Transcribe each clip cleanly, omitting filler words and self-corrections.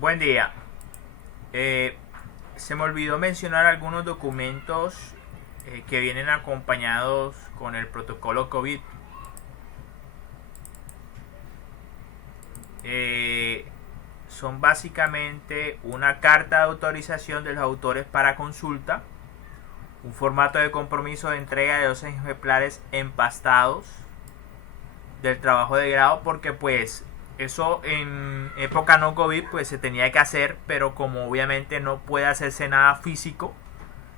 Buen día. Eh, Se me olvidó mencionar algunos documentos que vienen acompañados con el protocolo COVID. Eh, Son básicamente una carta de autorización de los autores para consulta, un formato de compromiso de entrega de 12 ejemplares empastados del trabajo de grado, porque pues eso en época no COVID pues se tenía que hacer, pero como obviamente no puede hacerse nada físico,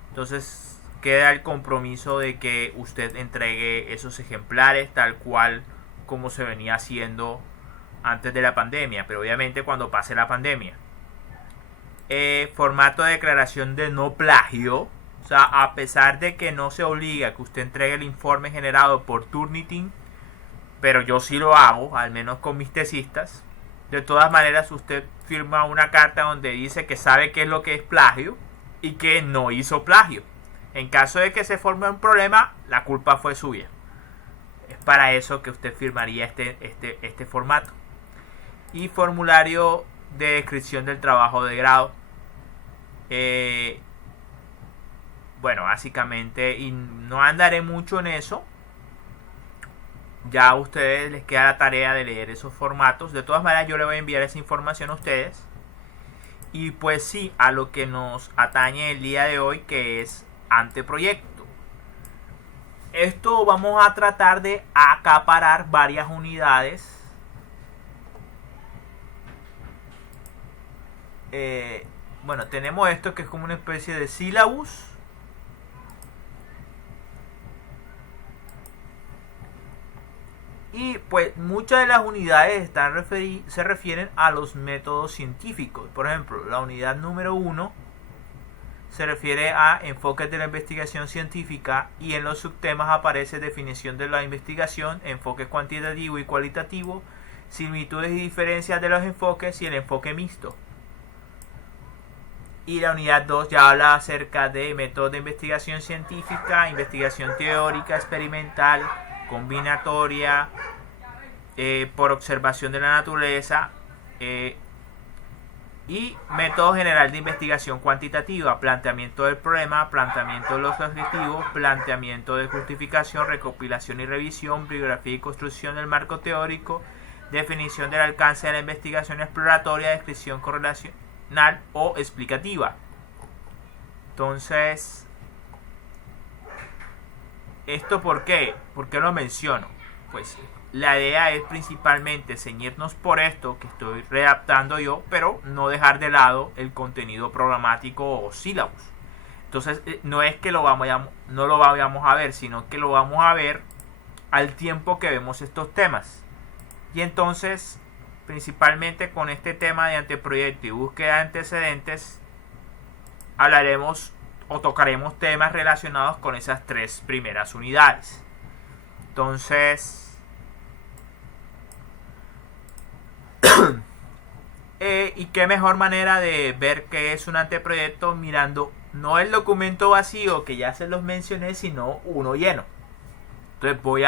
entonces queda el compromiso de que usted entregue esos ejemplares tal cual como se venía haciendo antes de la pandemia, pero obviamente cuando pase la pandemia. Formato de declaración de no plagio. O sea, a pesar de que no se obliga que usted entregue el informe generado por Turnitin, pero yo sí lo hago, al menos con mis tesistas. De todas maneras, usted firma una carta donde dice que sabe qué es lo que es plagio y que no hizo plagio. En caso de que se forme un problema, la culpa fue suya. Es para eso que usted firmaría este formato. Y formulario de descripción del trabajo de grado. Bueno, básicamente, y no andaré mucho en eso. Ya a ustedes les queda la tarea de leer esos formatos. De todas maneras, yo le voy a enviar esa información a ustedes. Y pues sí, a lo que nos atañe el día de hoy, que es anteproyecto. Esto vamos a tratar de acaparar varias unidades. Bueno, tenemos esto que es como una especie de sílabus. Y pues muchas de las unidades se refieren a los métodos científicos. Por ejemplo, la unidad número 1 se refiere a enfoques de la investigación científica, y en los subtemas aparece definición de la investigación, enfoque cuantitativo y cualitativo, similitudes y diferencias de los enfoques y el enfoque mixto. Y la unidad 2 ya habla acerca de métodos de investigación científica, investigación teórica, experimental, combinatoria, por observación de la naturaleza, y método general de investigación cuantitativa, planteamiento del problema, planteamiento de los objetivos, planteamiento de justificación, recopilación y revisión, bibliografía y construcción del marco teórico, definición del alcance de la investigación exploratoria, descripción correlacional o explicativa. Entonces, ¿esto por qué? ¿Por qué lo menciono? Pues la idea es principalmente ceñirnos por esto que estoy redactando yo, pero no dejar de lado el contenido programático o sílabus. Entonces, no es que no lo vayamos a ver, sino que lo vamos a ver al tiempo que vemos estos temas. Y entonces, principalmente con este tema de anteproyecto y búsqueda de antecedentes, hablaremos o tocaremos temas relacionados con esas tres primeras unidades. Entonces, y qué mejor manera de ver qué es un anteproyecto mirando no el documento vacío que ya se los mencioné, sino uno lleno. Entonces voy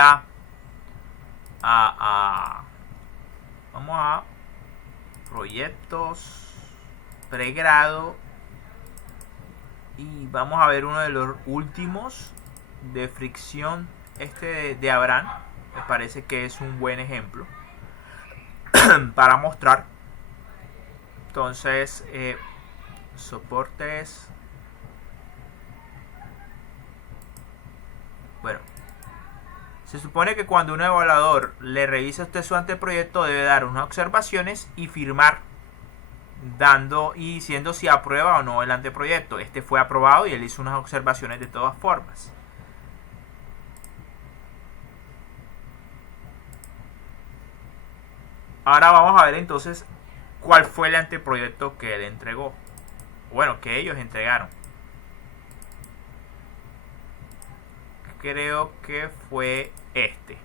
vamos a proyectos pregrado, y vamos a ver uno de los últimos de fricción, de Abraham. Me parece que es un buen ejemplo para mostrar. Entonces, soportes. Bueno, se supone que cuando un evaluador le revisa a usted su anteproyecto, debe dar unas observaciones y firmar, dando y diciendo si aprueba o no el anteproyecto. Este fue aprobado y él hizo unas observaciones de todas formas. Ahora vamos a ver entonces cuál fue el anteproyecto que él entregó. Bueno, que ellos entregaron. Creo que fue este.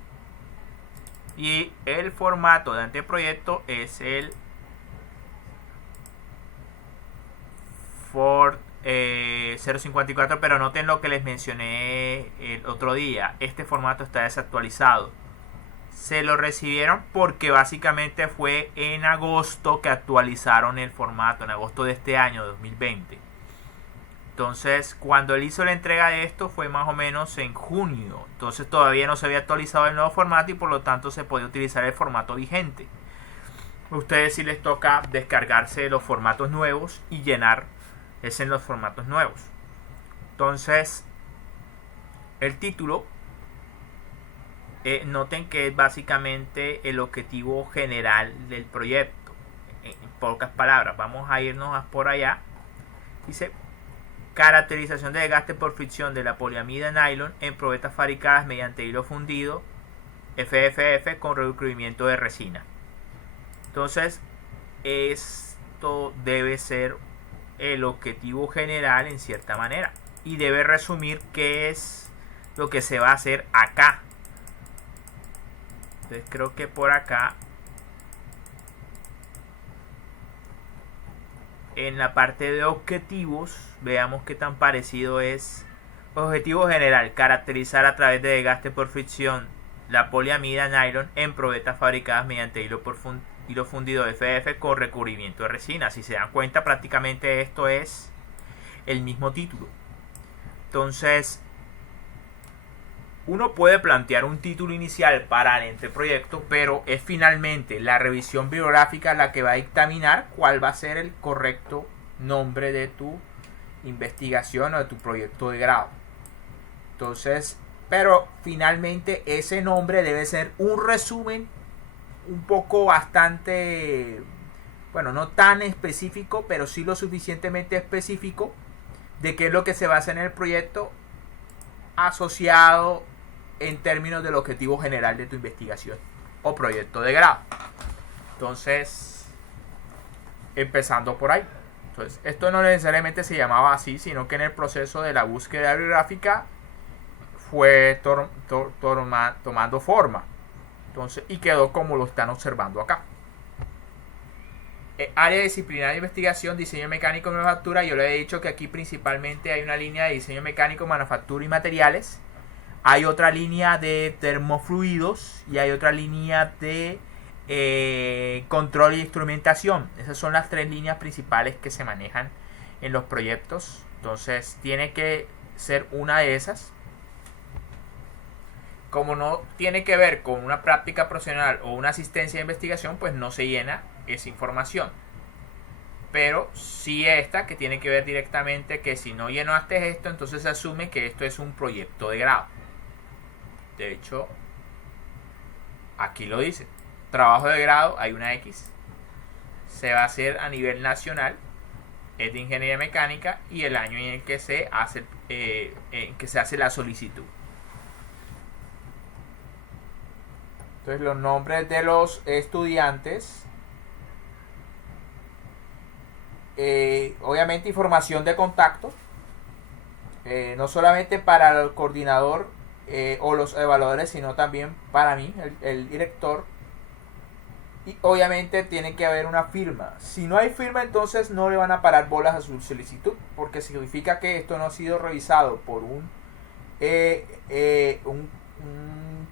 Y el formato de anteproyecto es el Ford 054, pero noten lo que les mencioné el otro día. Este formato está desactualizado. se lo recibieron porque básicamente fue en agosto que actualizaron el formato, en agosto de este año 2020. Entonces, cuando él hizo la entrega de esto fue más o menos en junio. Entonces todavía no se había actualizado el nuevo formato y por lo tanto se podía utilizar el formato vigente. A ustedes sí les toca descargarse los formatos nuevos y llenar ese en los formatos nuevos. Entonces, el título, noten que es básicamente el objetivo general del proyecto. En pocas palabras, vamos a irnos por allá. Dice: caracterización de desgaste por fricción de la poliamida nylon en probetas fabricadas mediante hilo fundido FFF con recubrimiento de resina. Entonces, esto debe ser el objetivo general en cierta manera y debe resumir qué es lo que se va a hacer acá. Entonces creo que por acá en la parte de objetivos veamos qué tan parecido es. Objetivo general: caracterizar a través de desgaste por fricción la poliamida nylon en probetas fabricadas mediante hilo fundido FF con recubrimiento de resina. Si se dan cuenta, prácticamente esto es el mismo título. Entonces, uno puede plantear un título inicial para el anteproyecto, pero es finalmente la revisión bibliográfica la que va a dictaminar cuál va a ser el correcto nombre de tu investigación o de tu proyecto de grado. Entonces, pero finalmente ese nombre debe ser un resumen un poco bastante, bueno, no tan específico, pero sí lo suficientemente específico de qué es lo que se va a hacer en el proyecto, asociado en términos del objetivo general de tu investigación o proyecto de grado. Entonces, empezando por ahí. Entonces, esto no necesariamente se llamaba así, sino que en el proceso de la búsqueda bibliográfica fue tomando forma. Entonces, y quedó como lo están observando acá. Área disciplinaria de investigación, diseño mecánico y manufactura. Yo le he dicho que aquí principalmente hay una línea de diseño mecánico, manufactura y materiales. Hay otra línea de termofluidos y hay otra línea de control y instrumentación. Esas son las tres líneas principales que se manejan en los proyectos. Entonces tiene que ser una de esas. Como no tiene que ver con una práctica profesional o una asistencia de investigación, pues no se llena esa información. Pero sí esta, que tiene que ver directamente, que si no llenaste esto, entonces se asume que esto es un proyecto de grado. De hecho, aquí lo dice: trabajo de grado, hay una X, se va a hacer a nivel nacional, es de ingeniería mecánica y el año en el que se hace la solicitud. Entonces, los nombres de los estudiantes, obviamente información de contacto, no solamente para el coordinador o los evaluadores, sino también para mí, el director. Y obviamente tiene que haber una firma. Si no hay firma, entonces no le van a parar bolas a su solicitud, porque significa que esto no ha sido revisado por un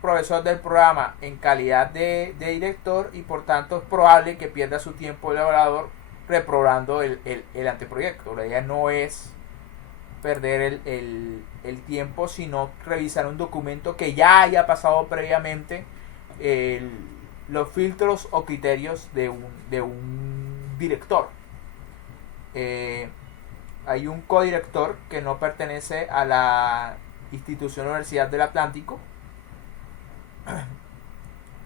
profesor del programa en calidad de director, y por tanto es probable que pierda su tiempo el evaluador reprobando el anteproyecto. La idea no es perder el tiempo, sino revisar un documento que ya haya pasado previamente los filtros o criterios de un director. Hay un codirector que no pertenece a la institución Universidad del Atlántico.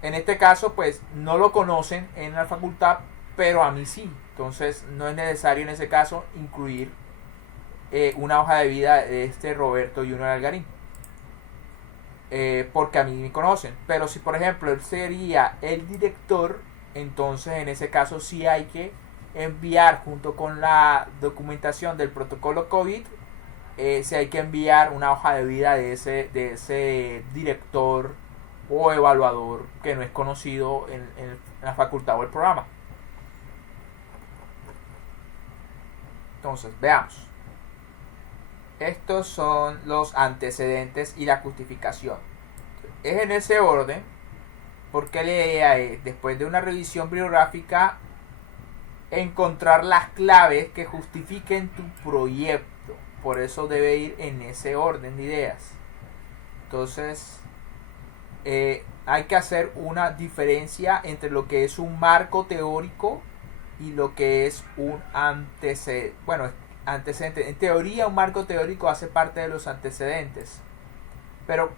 En este caso, pues no lo conocen en la facultad, pero a mí sí. Entonces no es necesario en ese caso incluir una hoja de vida de este Roberto Junior Algarín, porque a mí me conocen. Pero si por ejemplo él sería el director, entonces en ese caso sí hay que enviar, junto con la documentación del protocolo COVID, sí hay que enviar una hoja de vida de ese director o evaluador que no es conocido en la facultad o el programa. Entonces, veamos. Estos son los antecedentes y la justificación. Es en ese orden Porque la idea es, después de una revisión bibliográfica, encontrar las claves que justifiquen tu proyecto. Por eso debe ir en ese orden de ideas. Entonces, hay que hacer una diferencia entre lo que es un marco teórico y lo que es un antecedente. Bueno, antecedente. En teoría, un marco teórico hace parte de los antecedentes. Pero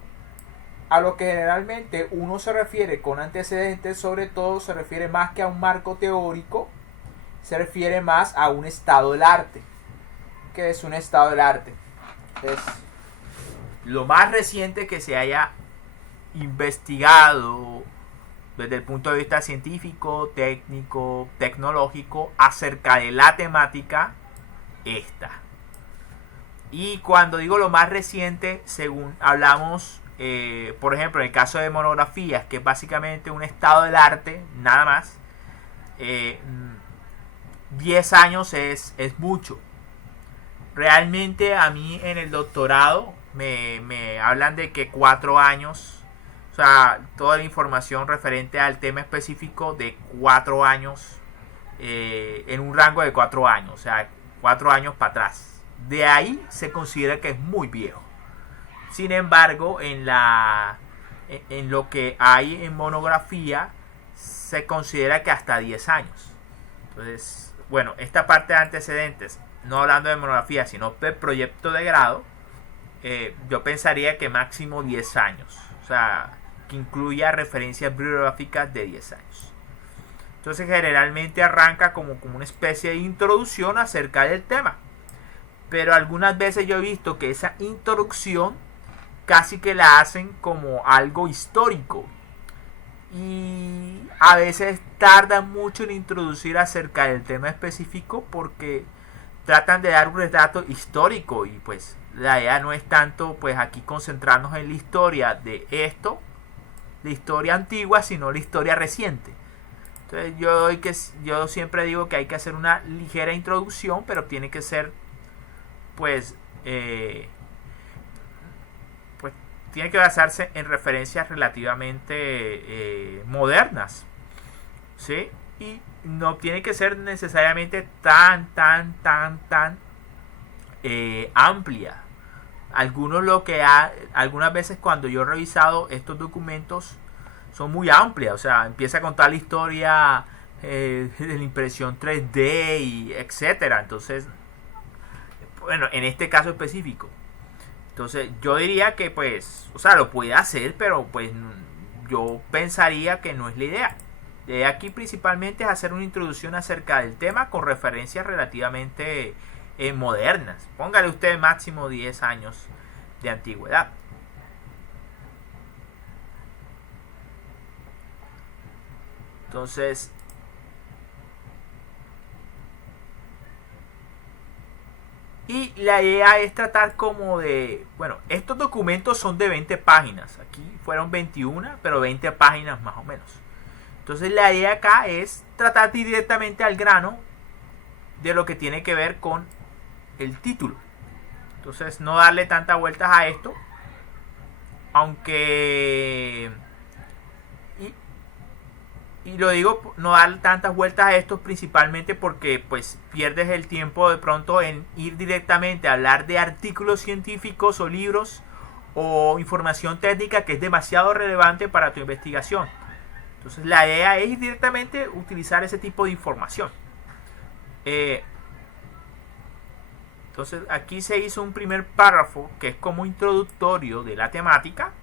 a lo que generalmente uno se refiere con antecedentes, sobre todo se refiere más que a un marco teórico, se refiere más a un estado del arte. ¿Qué es un estado del arte? Es lo más reciente que se haya investigado desde el punto de vista científico, técnico, tecnológico acerca de la temática esta. Y cuando digo lo más reciente, según hablamos, por ejemplo, en el caso de monografías, que es básicamente un estado del arte, nada más, 10 años es mucho. Realmente a mí en el doctorado me hablan de que 4 años, o sea, toda la información referente al tema específico de 4 años, en un rango de 4 años, o sea, 4 años para atrás. De ahí se considera que es muy viejo. Sin embargo, en lo que hay en monografía, se considera que hasta 10 años. Entonces, bueno, esta parte de antecedentes, no hablando de monografía, sino de proyecto de grado, yo pensaría que máximo 10 años. O sea, que incluya referencias bibliográficas de 10 años. Entonces, generalmente arranca como una especie de introducción acerca del tema. Pero algunas veces yo he visto que esa introducción casi que la hacen como algo histórico. Y a veces tardan mucho en introducir acerca del tema específico porque tratan de dar un retrato histórico. Y pues la idea no es tanto pues aquí concentrarnos en la historia de esto, la historia antigua, sino la historia reciente. Entonces yo siempre digo que hay que hacer una ligera introducción, pero tiene que ser pues tiene que basarse en referencias relativamente modernas, ¿sí? Y no tiene que ser necesariamente tan amplia. Algunas veces cuando yo he revisado estos documentos son muy amplias, o sea, empieza a contar la historia de la impresión 3D y etcétera. Entonces, bueno, en este caso específico. Entonces, yo diría que pues, o sea, lo puede hacer, pero pues yo pensaría que no es la idea. La idea aquí principalmente es hacer una introducción acerca del tema con referencias relativamente modernas. Póngale usted máximo 10 años de antigüedad. Entonces, y la idea es tratar como de, bueno, estos documentos son de 20 páginas. Aquí fueron 21, pero 20 páginas más o menos. Entonces la idea acá es tratar directamente al grano de lo que tiene que ver con el título. Entonces no darle tantas vueltas a esto. Aunque... Y lo digo, no dar tantas vueltas a esto principalmente porque pues pierdes el tiempo de pronto en ir directamente a hablar de artículos científicos o libros o información técnica que es demasiado relevante para tu investigación. Entonces la idea es ir directamente utilizar ese tipo de información. Entonces aquí se hizo un primer párrafo que es como introductorio de la temática.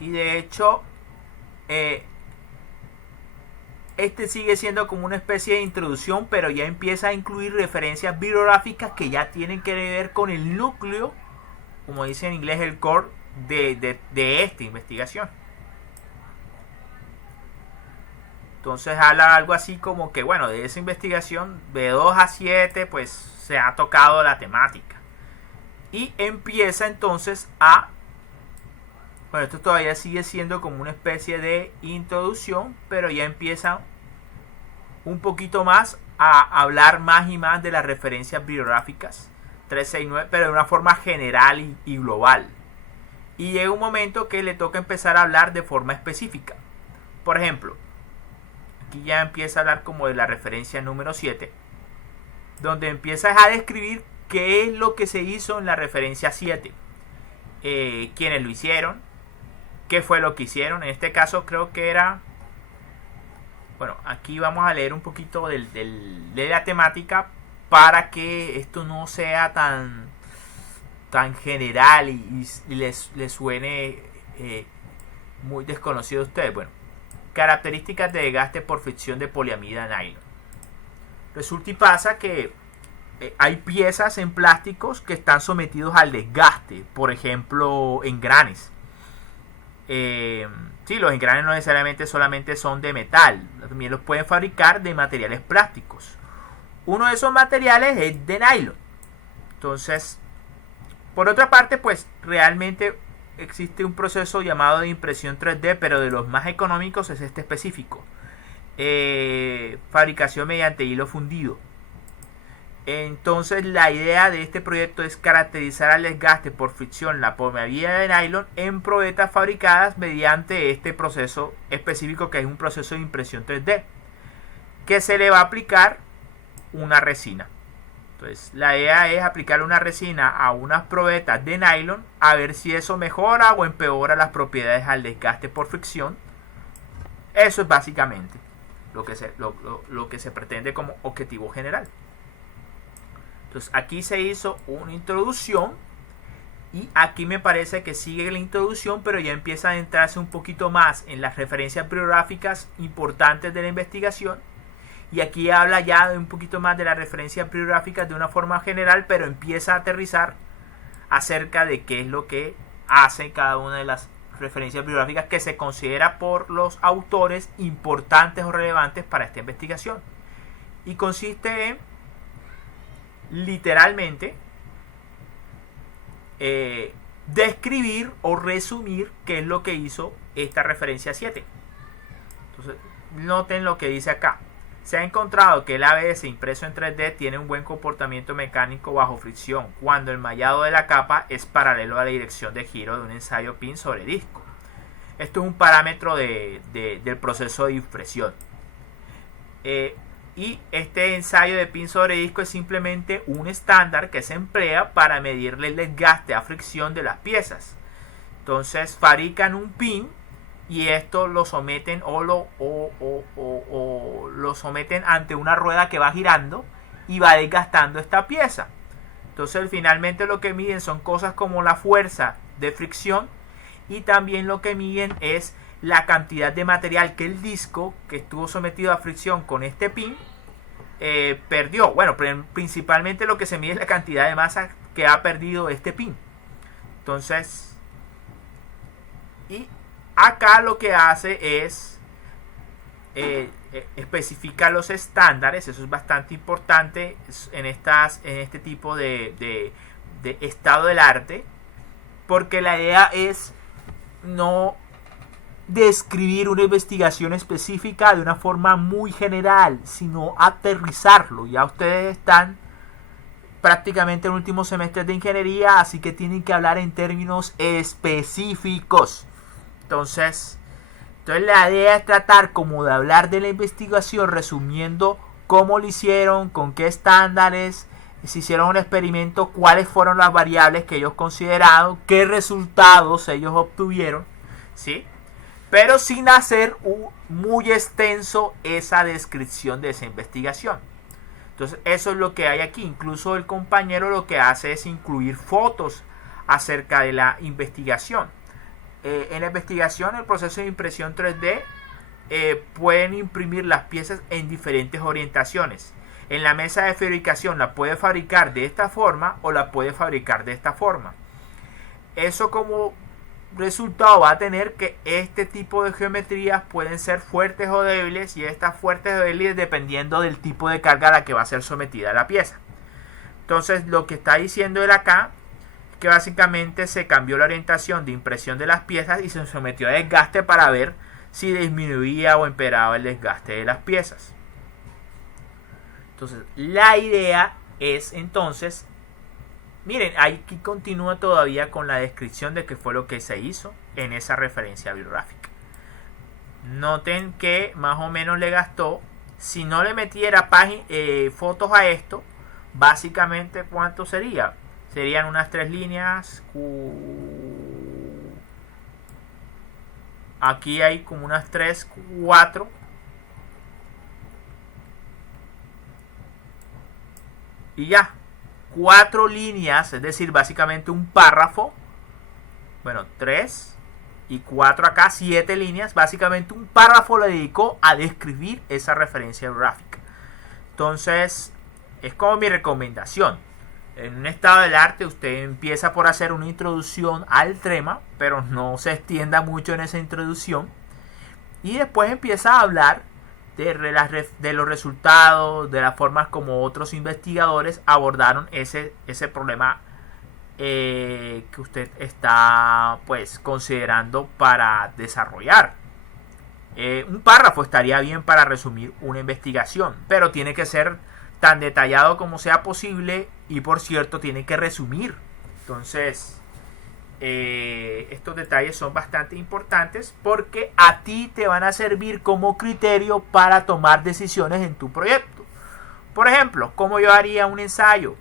Y de hecho... este sigue siendo como una especie de introducción, pero ya empieza a incluir referencias bibliográficas que ya tienen que ver con el núcleo, como dice en inglés el core de esta investigación. Entonces habla algo así como que, bueno, de esa investigación de 2 a 7 pues se ha tocado la temática. Y empieza entonces a... Bueno, esto todavía sigue siendo como una especie de introducción, pero ya empieza un poquito más a hablar más y más de las referencias bibliográficas 369, pero de una forma general y global. y llega un momento que le toca empezar a hablar de forma específica. Por ejemplo, aquí ya empieza a hablar como de la referencia número 7, donde empiezas a describir qué es lo que se hizo en la referencia 7, quiénes lo hicieron, qué fue lo que hicieron. En este caso creo que era, bueno, aquí vamos a leer un poquito de la temática para que esto no sea tan general y les suene muy desconocido a ustedes. Bueno, características de desgaste por fricción de poliamida nylon. Resulta y pasa que hay piezas en plásticos que están sometidos al desgaste, por ejemplo engranes. Sí, los engranes no necesariamente solamente son de metal, también los pueden fabricar de materiales plásticos. Uno de esos materiales es de nylon. Entonces, por otra parte, pues realmente existe un proceso llamado de impresión 3D, pero de los más económicos es este específico. Fabricación mediante hilo fundido. Entonces la idea de este proyecto es caracterizar al desgaste por fricción la poliamida de nylon en probetas fabricadas mediante este proceso específico, que es un proceso de impresión 3D, que se le va a aplicar una resina. Entonces la idea es aplicar una resina a unas probetas de nylon a ver si eso mejora o empeora las propiedades al desgaste por fricción. Eso es básicamente lo que se pretende como objetivo general. Entonces aquí se hizo una introducción y aquí me parece que sigue la introducción, pero ya empieza a adentrarse un poquito más en las referencias bibliográficas importantes de la investigación. Y aquí habla ya de un poquito más de las referencias bibliográficas de una forma general, pero empieza a aterrizar acerca de qué es lo que hace cada una de las referencias bibliográficas que se considera por los autores importantes o relevantes para esta investigación. Y consiste en literalmente describir o resumir qué es lo que hizo esta referencia 7. Entonces, noten lo que dice acá. Se ha encontrado que el ABS impreso en 3D tiene un buen comportamiento mecánico bajo fricción cuando el mallado de la capa es paralelo a la dirección de giro de un ensayo pin sobre disco. Esto es un parámetro del proceso de impresión. Y este ensayo de pin sobre disco es simplemente un estándar que se emplea para medirle el desgaste a fricción de las piezas. Entonces fabrican un pin y esto lo someten lo someten ante una rueda que va girando y va desgastando esta pieza. Entonces finalmente lo que miden son cosas como la fuerza de fricción, y también lo que miden es la cantidad de material que el disco que estuvo sometido a fricción con este pin perdió. Bueno, principalmente lo que se mide es la cantidad de masa que ha perdido este pin. Entonces, y acá lo que hace es especificar los estándares. Eso es bastante importante en este tipo de estado del arte, porque la idea es no describir una investigación específica de una forma muy general, sino aterrizarlo. Ya ustedes están prácticamente en el último semestre de ingeniería, así que tienen que hablar en términos específicos. Entonces la idea es tratar como de hablar de la investigación resumiendo cómo lo hicieron, con qué estándares, si hicieron un experimento, cuáles fueron las variables que ellos consideraron, qué resultados ellos obtuvieron, ¿sí? Pero sin hacer muy extenso esa descripción de esa investigación. Entonces eso es lo que hay aquí. Incluso el compañero lo que hace es incluir fotos acerca de la investigación. En la investigación, el proceso de impresión 3D, pueden imprimir las piezas en diferentes orientaciones. En la mesa de fabricación la puede fabricar de esta forma o la puede fabricar de esta forma. Eso como resultado va a tener que este tipo de geometrías pueden ser fuertes o débiles, y estas fuertes o débiles dependiendo del tipo de carga a la que va a ser sometida la pieza. Entonces lo que está diciendo él acá es que básicamente se cambió la orientación de impresión de las piezas y se sometió a desgaste para ver si disminuía o empeoraba el desgaste de las piezas. Entonces la idea es entonces Miren, aquí continúa todavía con la descripción de qué fue lo que se hizo en esa referencia bibliográfica. Noten que más o menos le gastó, si no le metiera fotos a esto, básicamente ¿cuánto sería? Serían unas 3 líneas. Aquí hay como unas 3, 4. Y ya, 4 líneas, es decir, básicamente un párrafo. Bueno, 3 y 4 acá, 7 líneas. Básicamente un párrafo le dedicó a describir esa referencia gráfica. Entonces, es como mi recomendación. En un estado del arte usted empieza por hacer una introducción al tema, pero no se extienda mucho en esa introducción. Y después empieza a hablar de los resultados, de las formas como otros investigadores abordaron ese problema que usted está pues considerando para desarrollar. Un párrafo estaría bien para resumir una investigación, pero tiene que ser tan detallado como sea posible y por cierto tiene que resumir. Entonces estos detalles son bastante importantes porque a ti te van a servir como criterio para tomar decisiones en tu proyecto. Por ejemplo, ¿cómo yo haría un ensayo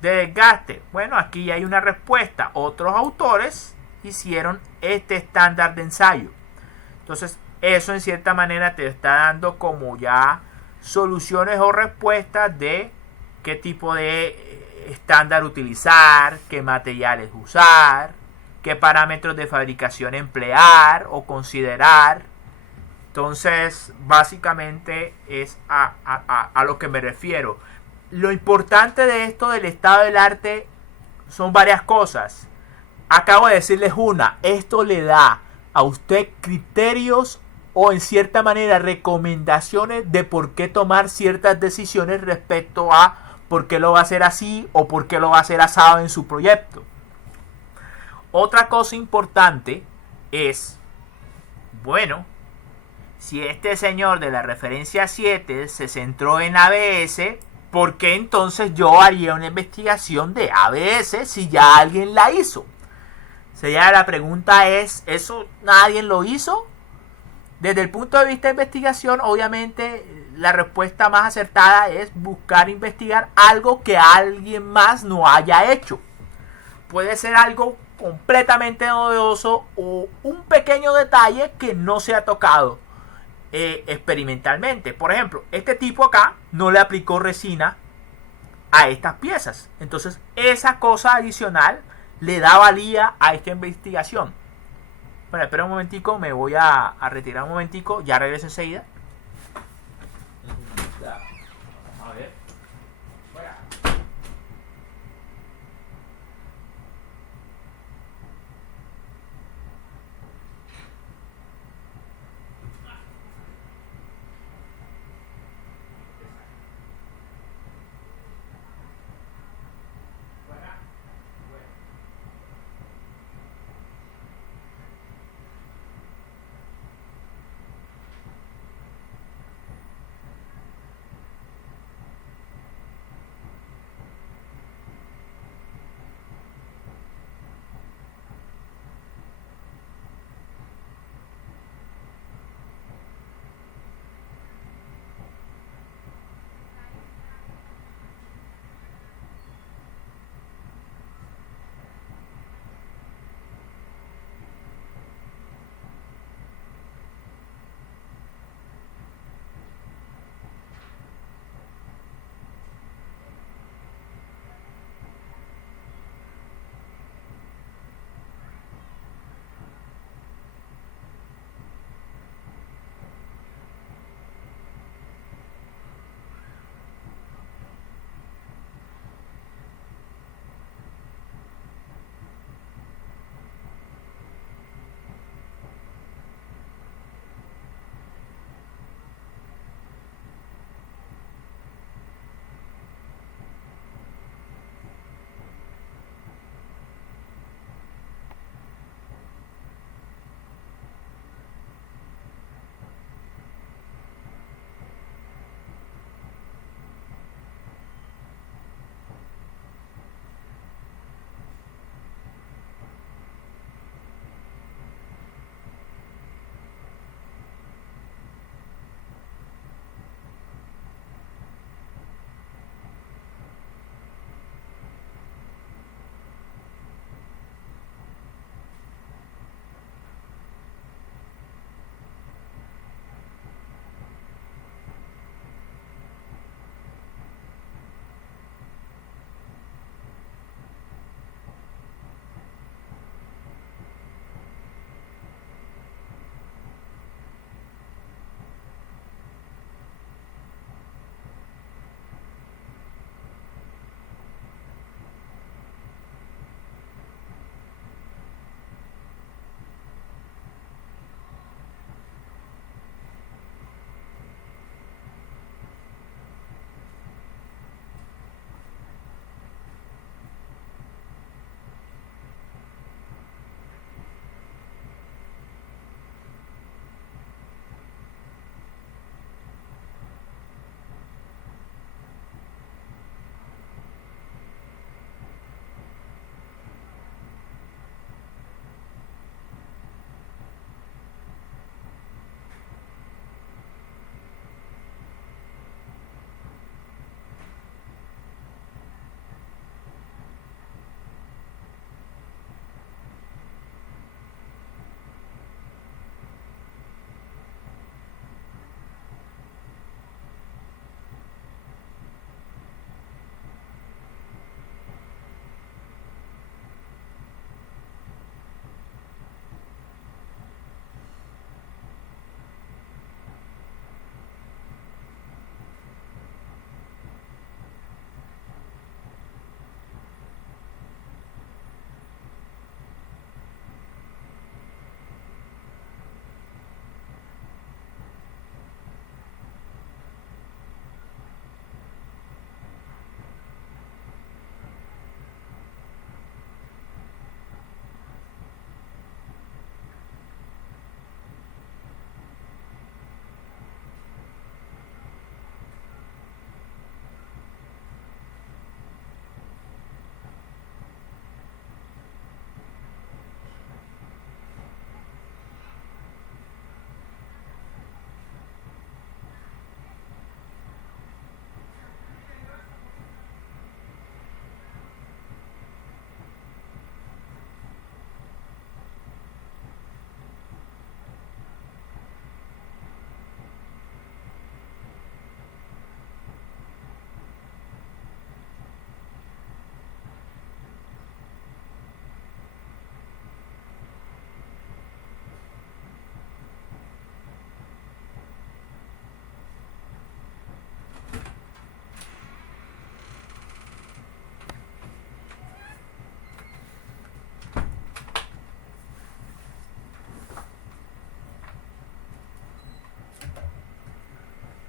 de desgaste? Bueno, aquí hay una respuesta. Otros autores hicieron este estándar de ensayo. Entonces, eso en cierta manera te está dando como ya soluciones o respuestas de qué tipo de estándar utilizar, qué materiales usar, qué parámetros de fabricación emplear o considerar. Entonces, básicamente es a lo que me refiero. Lo importante de esto del estado del arte son varias cosas. Acabo de decirles una. Esto le da a usted criterios o en cierta manera recomendaciones de por qué tomar ciertas decisiones respecto a por qué lo va a hacer así o por qué lo va a hacer asado en su proyecto. Otra cosa importante es, bueno, si este señor de la referencia 7 se centró en ABS, ¿por qué entonces yo haría una investigación de ABS si ya alguien la hizo? Sería la pregunta es, ¿eso nadie lo hizo? Desde el punto de vista de investigación, obviamente la respuesta más acertada es buscar investigar algo que alguien más no haya hecho. Puede ser algo completamente novedoso o un pequeño detalle que no se ha tocado experimentalmente. Por ejemplo, este tipo acá no le aplicó resina a estas piezas. Entonces, esa cosa adicional le da valía a esta investigación. Bueno, espera un momentico, me voy a retirar un momentico, ya regreso enseguida. Vamos a ver. Fuera.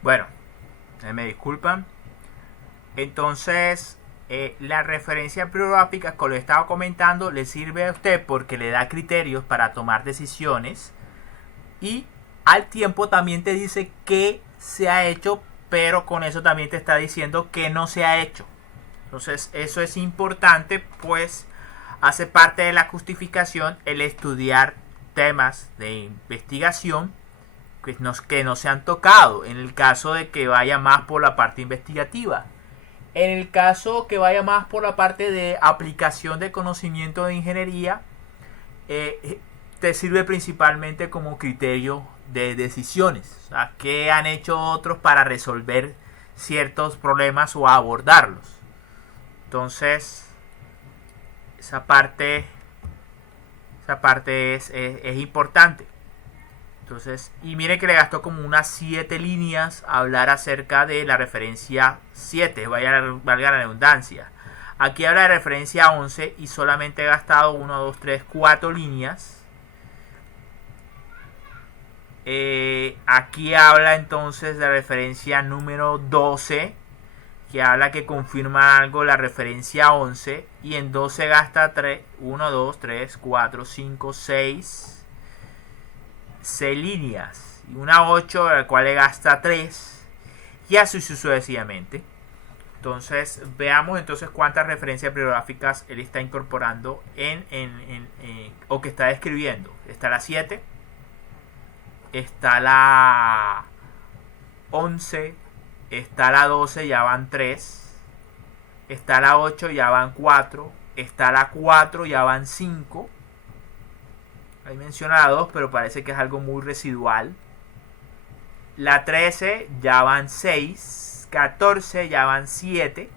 Bueno, me disculpan. Entonces, la referencia bibliográfica, como le estaba comentando, le sirve a usted porque le da criterios para tomar decisiones y al tiempo también te dice qué se ha hecho, pero con eso también te está diciendo que no se ha hecho. Entonces, eso es importante, pues hace parte de la justificación el estudiar temas de investigación que no se han tocado, en el caso de que vaya más por la parte investigativa. En el caso que vaya más por la parte de aplicación de conocimiento de ingeniería, te sirve principalmente como criterio de decisiones. O sea, ¿qué han hecho otros para resolver ciertos problemas o abordarlos? Entonces, esa parte es importante. Entonces, y mire que le gastó como unas 7 líneas a hablar acerca de la referencia 7, valga la redundancia. Aquí habla de referencia 11 y solamente he gastado 1, 2, 3, 4 líneas. Aquí habla entonces de referencia número 12, que habla que confirma algo la referencia 11, y en 12 gasta 1, 2, 3, 4, 5, 6 líneas y una 8, la cual le gasta 3, y así sucesivamente. Entonces veamos entonces cuántas referencias bibliográficas él está incorporando o que está describiendo. Está la 7, está la 11, está la 12, ya van 3, está la 8, ya van 4, está la 4, ya van 5. Ahí menciona la 2, pero parece que es algo muy residual. La 13 ya van 6. 14 ya van 7.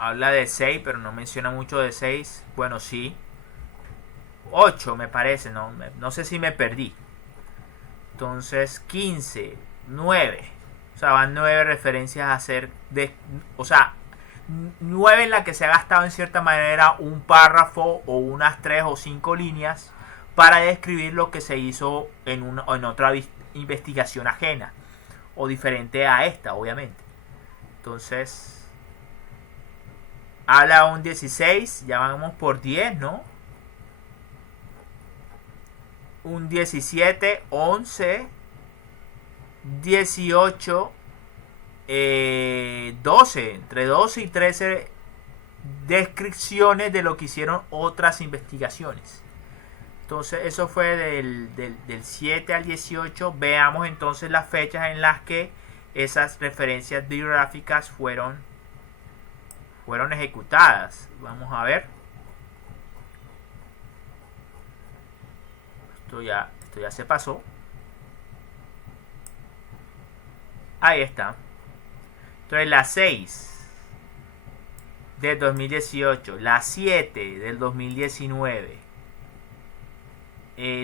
Habla de 6, pero no menciona mucho de 6. Bueno, sí. 8 me parece, no sé si me perdí. Entonces 15, 9. O sea, van 9 referencias a hacer de... O sea, 9 en la que se ha gastado en cierta manera un párrafo o unas 3 o 5 líneas para describir lo que se hizo en otra investigación ajena o diferente a esta, obviamente. Entonces, habla un 16, ya vamos por 10, ¿no? Un 17, 11, 18, 12, entre 12 y 13 descripciones de lo que hicieron otras investigaciones. Entonces eso fue del 7 al 18. Veamos entonces las fechas en las que esas referencias bibliográficas fueron ejecutadas. Vamos a ver. Esto ya se pasó. Ahí está. Entonces la 6 del 2018, la 7 del 2019,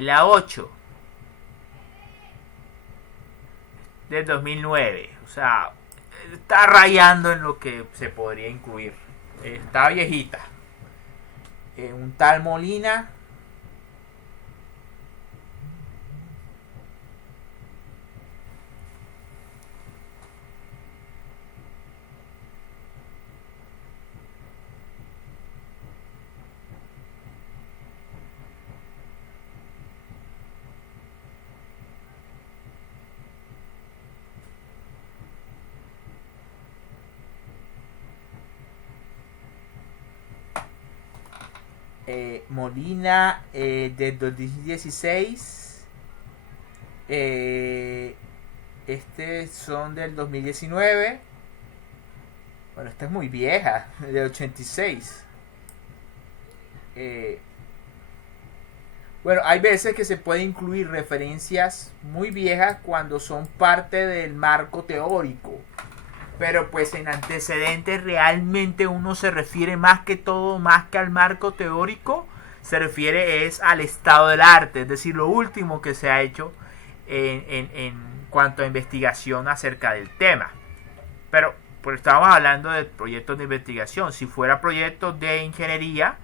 la 8 del 2009. O sea, está rayando en lo que se podría incluir. Está viejita. Un tal Molina. Molina del 2016. Son del 2019. Bueno, esta es muy vieja, del 86. Bueno, hay veces que se puede incluir referencias muy viejas cuando son parte del marco teórico. Pero pues en antecedentes realmente uno se refiere más que al marco teórico, se refiere es al estado del arte, es decir, lo último que se ha hecho en cuanto a investigación acerca del tema. Pero pues estábamos hablando de proyectos de investigación. Si fuera proyectos de ingeniería,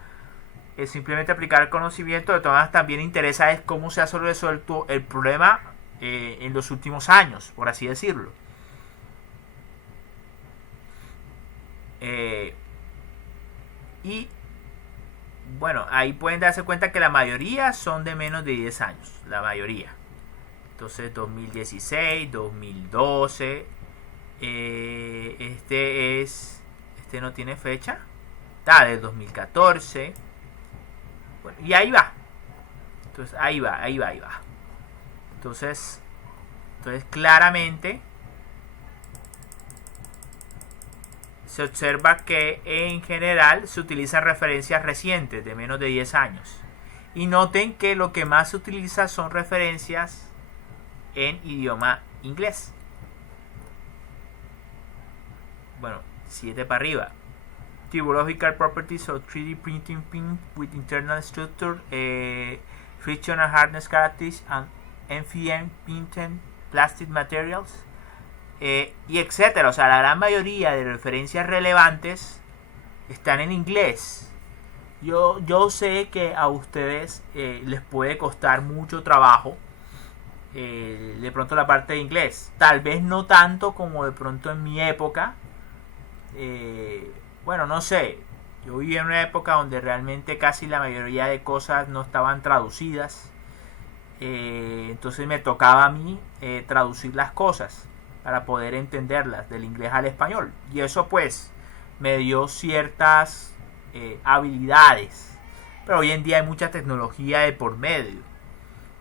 es simplemente aplicar el conocimiento. De todas maneras, también interesa es cómo se ha resuelto el problema en los últimos años, por así decirlo. Y bueno, ahí pueden darse cuenta que la mayoría son de menos de 10 años, la mayoría. Entonces 2016, 2012, este no tiene fecha, está del 2014, bueno, y ahí va. Entonces ahí va. Entonces claramente se observa que en general se utilizan referencias recientes de menos de 10 años. Y noten que lo que más se utiliza son referencias en idioma inglés. Bueno, 7 para arriba. Typological properties of 3D printing print with internal structure, friction and hardness characteristics, and MFM printing plastic materials, y etcétera. O sea, la gran mayoría de referencias relevantes están en inglés. Yo sé que a ustedes les puede costar mucho trabajo de pronto la parte de inglés. Tal vez no tanto como de pronto en mi época. Bueno, no sé. Yo viví en una época donde realmente casi la mayoría de cosas no estaban traducidas. Entonces me tocaba a mí traducir las cosas para poder entenderlas del inglés al español. Y eso pues me dio ciertas habilidades. Pero hoy en día hay mucha tecnología de por medio.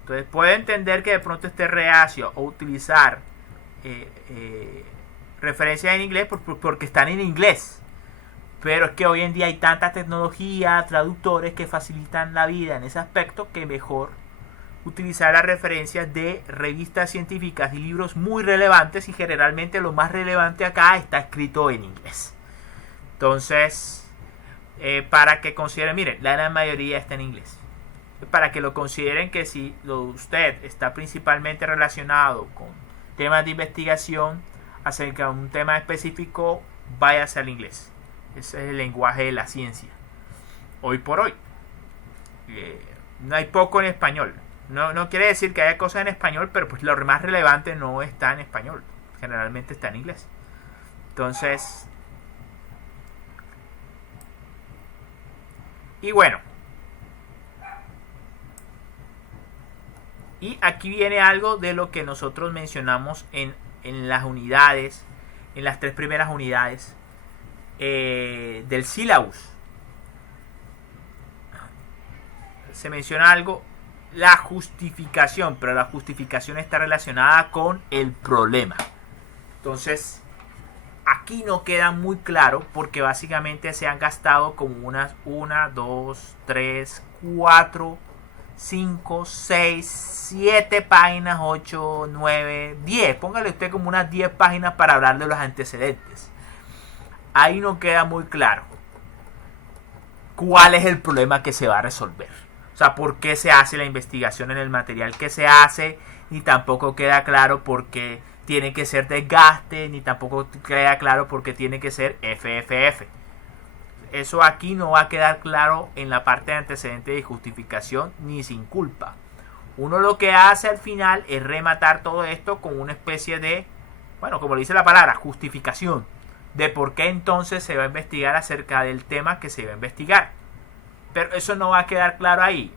Entonces puedo entender que de pronto esté reacio o utilizar referencias en inglés porque están en inglés. Pero es que hoy en día hay tanta tecnología, traductores que facilitan la vida en ese aspecto, que mejor utilizar las referencias de revistas científicas y libros muy relevantes, y generalmente lo más relevante acá está escrito en inglés. Entonces, para que consideren, miren, la gran mayoría está en inglés. Para que lo consideren, que si usted está principalmente relacionado con temas de investigación acerca de un tema específico, váyase al inglés. Ese es el lenguaje de la ciencia hoy por hoy. No hay poco en español. No quiere decir que haya cosas en español, pero pues lo más relevante no está en español. Generalmente está en inglés. Entonces, y bueno, y aquí viene algo de lo que nosotros mencionamos en las unidades, en las 3 primeras unidades del syllabus. Se menciona algo, la justificación, pero la justificación está relacionada con el problema. Entonces, aquí no queda muy claro, porque básicamente se han gastado como unas 1, 2, 3, 4, 5, 6, 7 páginas, 8, 9, 10. Póngale usted como unas 10 páginas para hablar de los antecedentes. Ahí no queda muy claro cuál es el problema que se va a resolver. O sea, por qué se hace la investigación en el material que se hace, ni tampoco queda claro por qué tiene que ser desgaste, ni tampoco queda claro por qué tiene que ser FFF. Eso aquí no va a quedar claro en la parte de antecedente y justificación, ni sin culpa. Uno lo que hace al final es rematar todo esto con una especie de, bueno, como le dice la palabra, justificación de por qué entonces se va a investigar acerca del tema que se va a investigar. Pero eso no va a quedar claro ahí.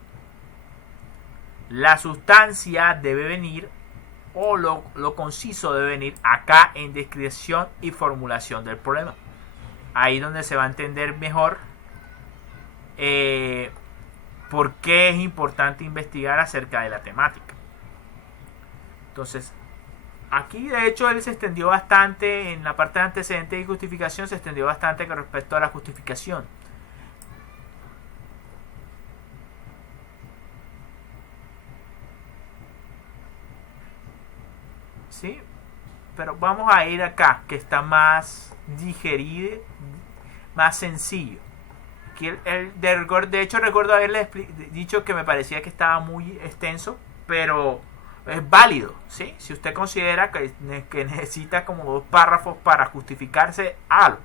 La sustancia debe venir, o lo conciso debe venir acá en descripción y formulación del problema. Ahí donde se va a entender mejor por qué es importante investigar acerca de la temática. Entonces, aquí de hecho él se extendió bastante en la parte de antecedentes y justificación, se extendió bastante con respecto a la justificación. ¿Sí? Pero vamos a ir acá, que está más digerido, más sencillo. Aquí de hecho recuerdo haberle dicho que me parecía que estaba muy extenso, pero es válido, ¿sí? Si usted considera que necesita como 2 párrafos para justificarse, hágalo,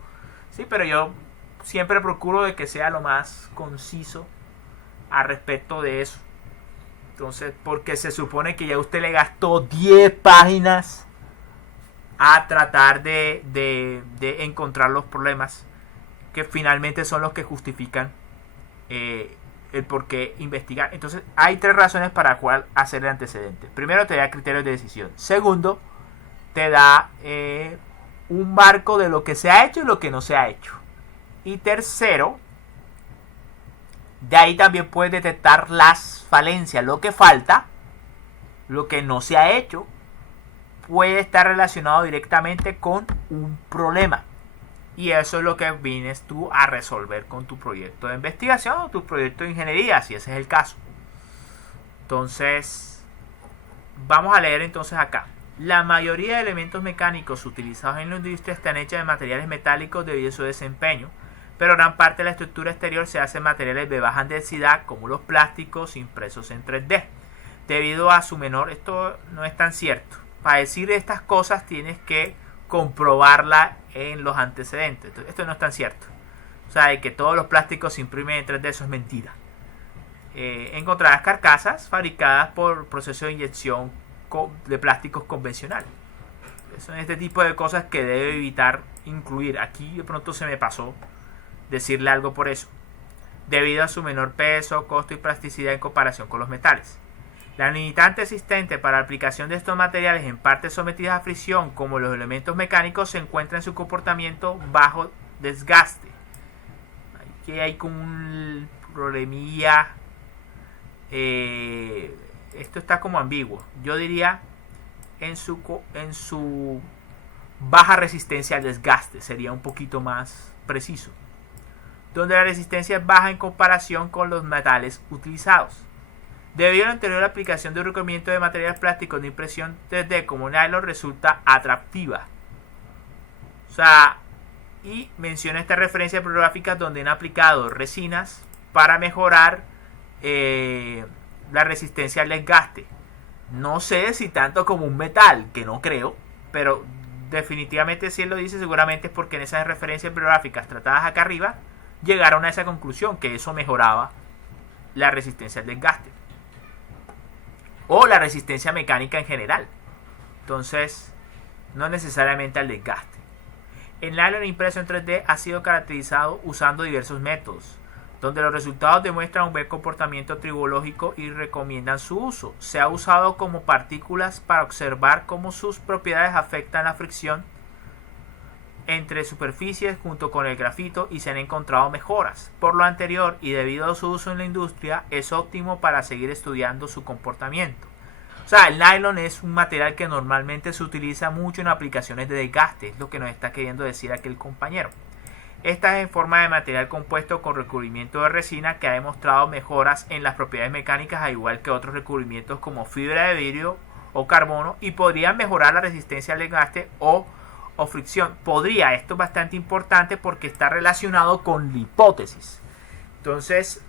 ¿sí? Pero yo siempre procuro de que sea lo más conciso al respecto de eso. Entonces, porque se supone que ya usted le gastó 10 páginas a tratar de encontrar los problemas que finalmente son los que justifican el por qué investigar. Entonces, hay 3 razones para cuál hacer el antecedente. Primero, te da criterios de decisión. Segundo, te da un marco de lo que se ha hecho y lo que no se ha hecho. Y tercero, de ahí también puedes detectar las falencias, lo que falta, lo que no se ha hecho, puede estar relacionado directamente con un problema. Y eso es lo que vienes tú a resolver con tu proyecto de investigación o tu proyecto de ingeniería, si ese es el caso. Entonces, vamos a leer entonces acá. La mayoría de elementos mecánicos utilizados en la industria están hechos de materiales metálicos debido a su desempeño, pero gran parte de la estructura exterior se hace de materiales de baja densidad como los plásticos impresos en 3D. Debido a su menor, esto no es tan cierto. Para decir estas cosas tienes que comprobarla en los antecedentes. Esto no es tan cierto. O sea, de que todos los plásticos se imprimen en 3D, eso es mentira. Encontrarás carcasas fabricadas por proceso de inyección de plásticos convencionales. Son este tipo de cosas que debe evitar incluir. Aquí de pronto se me pasó decirle algo por eso. Debido a su menor peso, costo y plasticidad en comparación con los metales. La limitante existente para la aplicación de estos materiales en partes sometidas a fricción, como los elementos mecánicos, se encuentra en su comportamiento bajo desgaste. Aquí hay como un problemilla. Esto está como ambiguo. Yo diría en su baja resistencia al desgaste. Sería un poquito más preciso. Donde la resistencia es baja en comparación con los metales utilizados. Debido a la anterior aplicación de un recubrimiento de materiales plásticos de impresión 3D como nylon resulta atractiva. O sea, y menciona esta referencia bibliográfica donde han aplicado resinas para mejorar la resistencia al desgaste. No sé si tanto como un metal, que no creo, pero definitivamente si él lo dice seguramente es porque en esas referencias bibliográficas tratadas acá arriba llegaron a esa conclusión, que eso mejoraba la resistencia al desgaste o la resistencia mecánica en general. Entonces, no necesariamente al desgaste. El nylon impreso en 3D ha sido caracterizado usando diversos métodos, donde los resultados demuestran un buen comportamiento tribológico y recomiendan su uso. Se ha usado como partículas para observar cómo sus propiedades afectan la fricción entre superficies junto con el grafito y se han encontrado mejoras. Por lo anterior y debido a su uso en la industria, es óptimo para seguir estudiando su comportamiento. O sea, el nylon es un material que normalmente se utiliza mucho en aplicaciones de desgaste, es lo que nos está queriendo decir aquí el compañero. Esta es en forma de material compuesto con recubrimiento de resina que ha demostrado mejoras en las propiedades mecánicas, al igual que otros recubrimientos como fibra de vidrio o carbono, y podrían mejorar la resistencia al desgaste o fricción. Podría, esto es bastante importante porque está relacionado con la hipótesis. Entonces,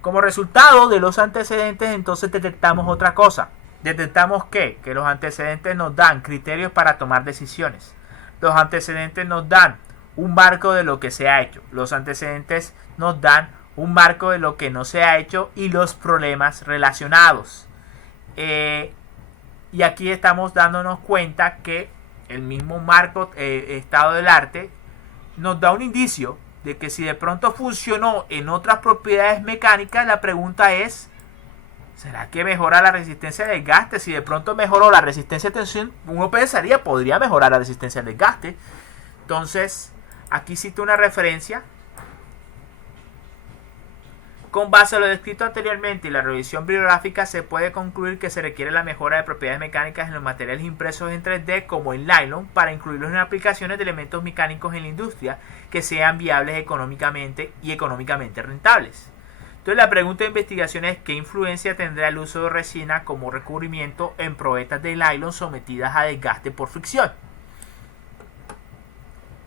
como resultado de los antecedentes, entonces detectamos otra cosa. Detectamos que los antecedentes nos dan criterios para tomar decisiones. Los antecedentes nos dan un marco de lo que se ha hecho. Los antecedentes nos dan un marco de lo que no se ha hecho y los problemas relacionados. Y aquí estamos dándonos cuenta que el mismo marco estado del arte nos da un indicio de que si de pronto funcionó en otras propiedades mecánicas, la pregunta es, ¿será que mejora la resistencia al desgaste? Si de pronto mejoró la resistencia a tensión, uno pensaría podría mejorar la resistencia al desgaste. Entonces, aquí cito una referencia. Con base a lo descrito anteriormente y la revisión bibliográfica, se puede concluir que se requiere la mejora de propiedades mecánicas en los materiales impresos en 3D como el nylon para incluirlos en aplicaciones de elementos mecánicos en la industria que sean viables económicamente y económicamente rentables. Entonces la pregunta de investigación es ¿qué influencia tendrá el uso de resina como recubrimiento en probetas de nylon sometidas a desgaste por fricción?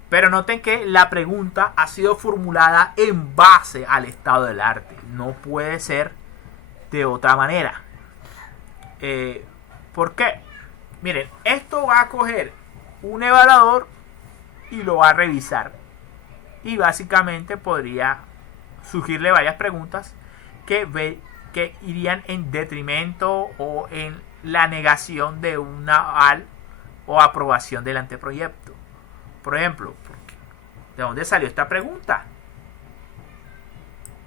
Pero noten que la pregunta ha sido formulada en base al estado del arte. No puede ser de otra manera. ¿Por qué? Miren, esto va a coger un evaluador y lo va a revisar. Y básicamente podría surgirle varias preguntas. que irían en detrimento o en la negación de una aval o aprobación del anteproyecto. Por ejemplo, ¿de dónde salió esta pregunta?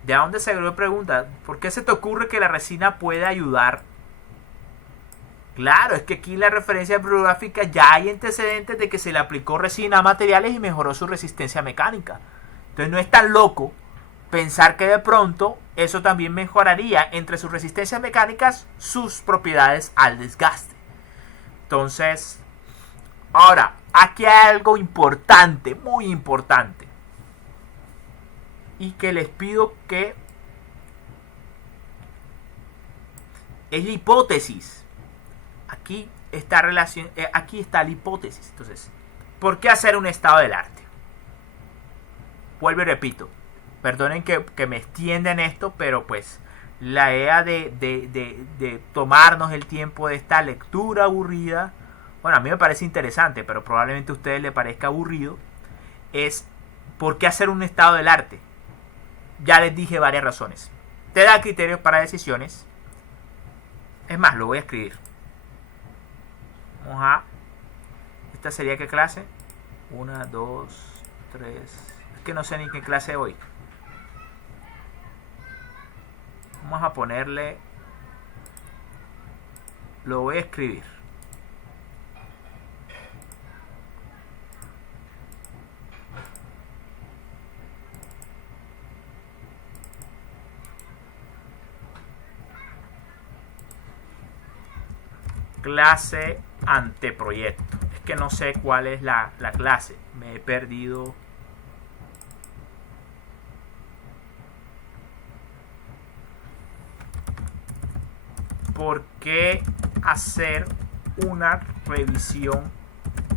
¿De dónde salió la pregunta? ¿Por qué se te ocurre que la resina puede ayudar? Claro, es que aquí en la referencia bibliográfica ya hay antecedentes de que se le aplicó resina a materiales y mejoró su resistencia mecánica. Entonces no es tan loco pensar que de pronto eso también mejoraría entre sus resistencias mecánicas sus propiedades al desgaste. Entonces, ahora, aquí hay algo importante, muy importante. Y que les pido que es la hipótesis. Aquí está la hipótesis. Entonces, ¿por qué hacer un estado del arte? Vuelvo y repito. Perdonen que me extienda en esto, pero pues la idea de tomarnos el tiempo de esta lectura aburrida, bueno, a mí me parece interesante, pero probablemente a ustedes les parezca aburrido, es ¿por qué hacer un estado del arte? Ya les dije varias razones. Te da criterios para decisiones. Es más, lo voy a escribir. Vamos a... ¿Esta sería qué clase? 1, 2, 3... Es que no sé ni qué clase voy. Vamos a ponerle... Lo voy a escribir. Clase anteproyecto. Es que no sé cuál es la clase. Me he perdido. ¿Por qué hacer una revisión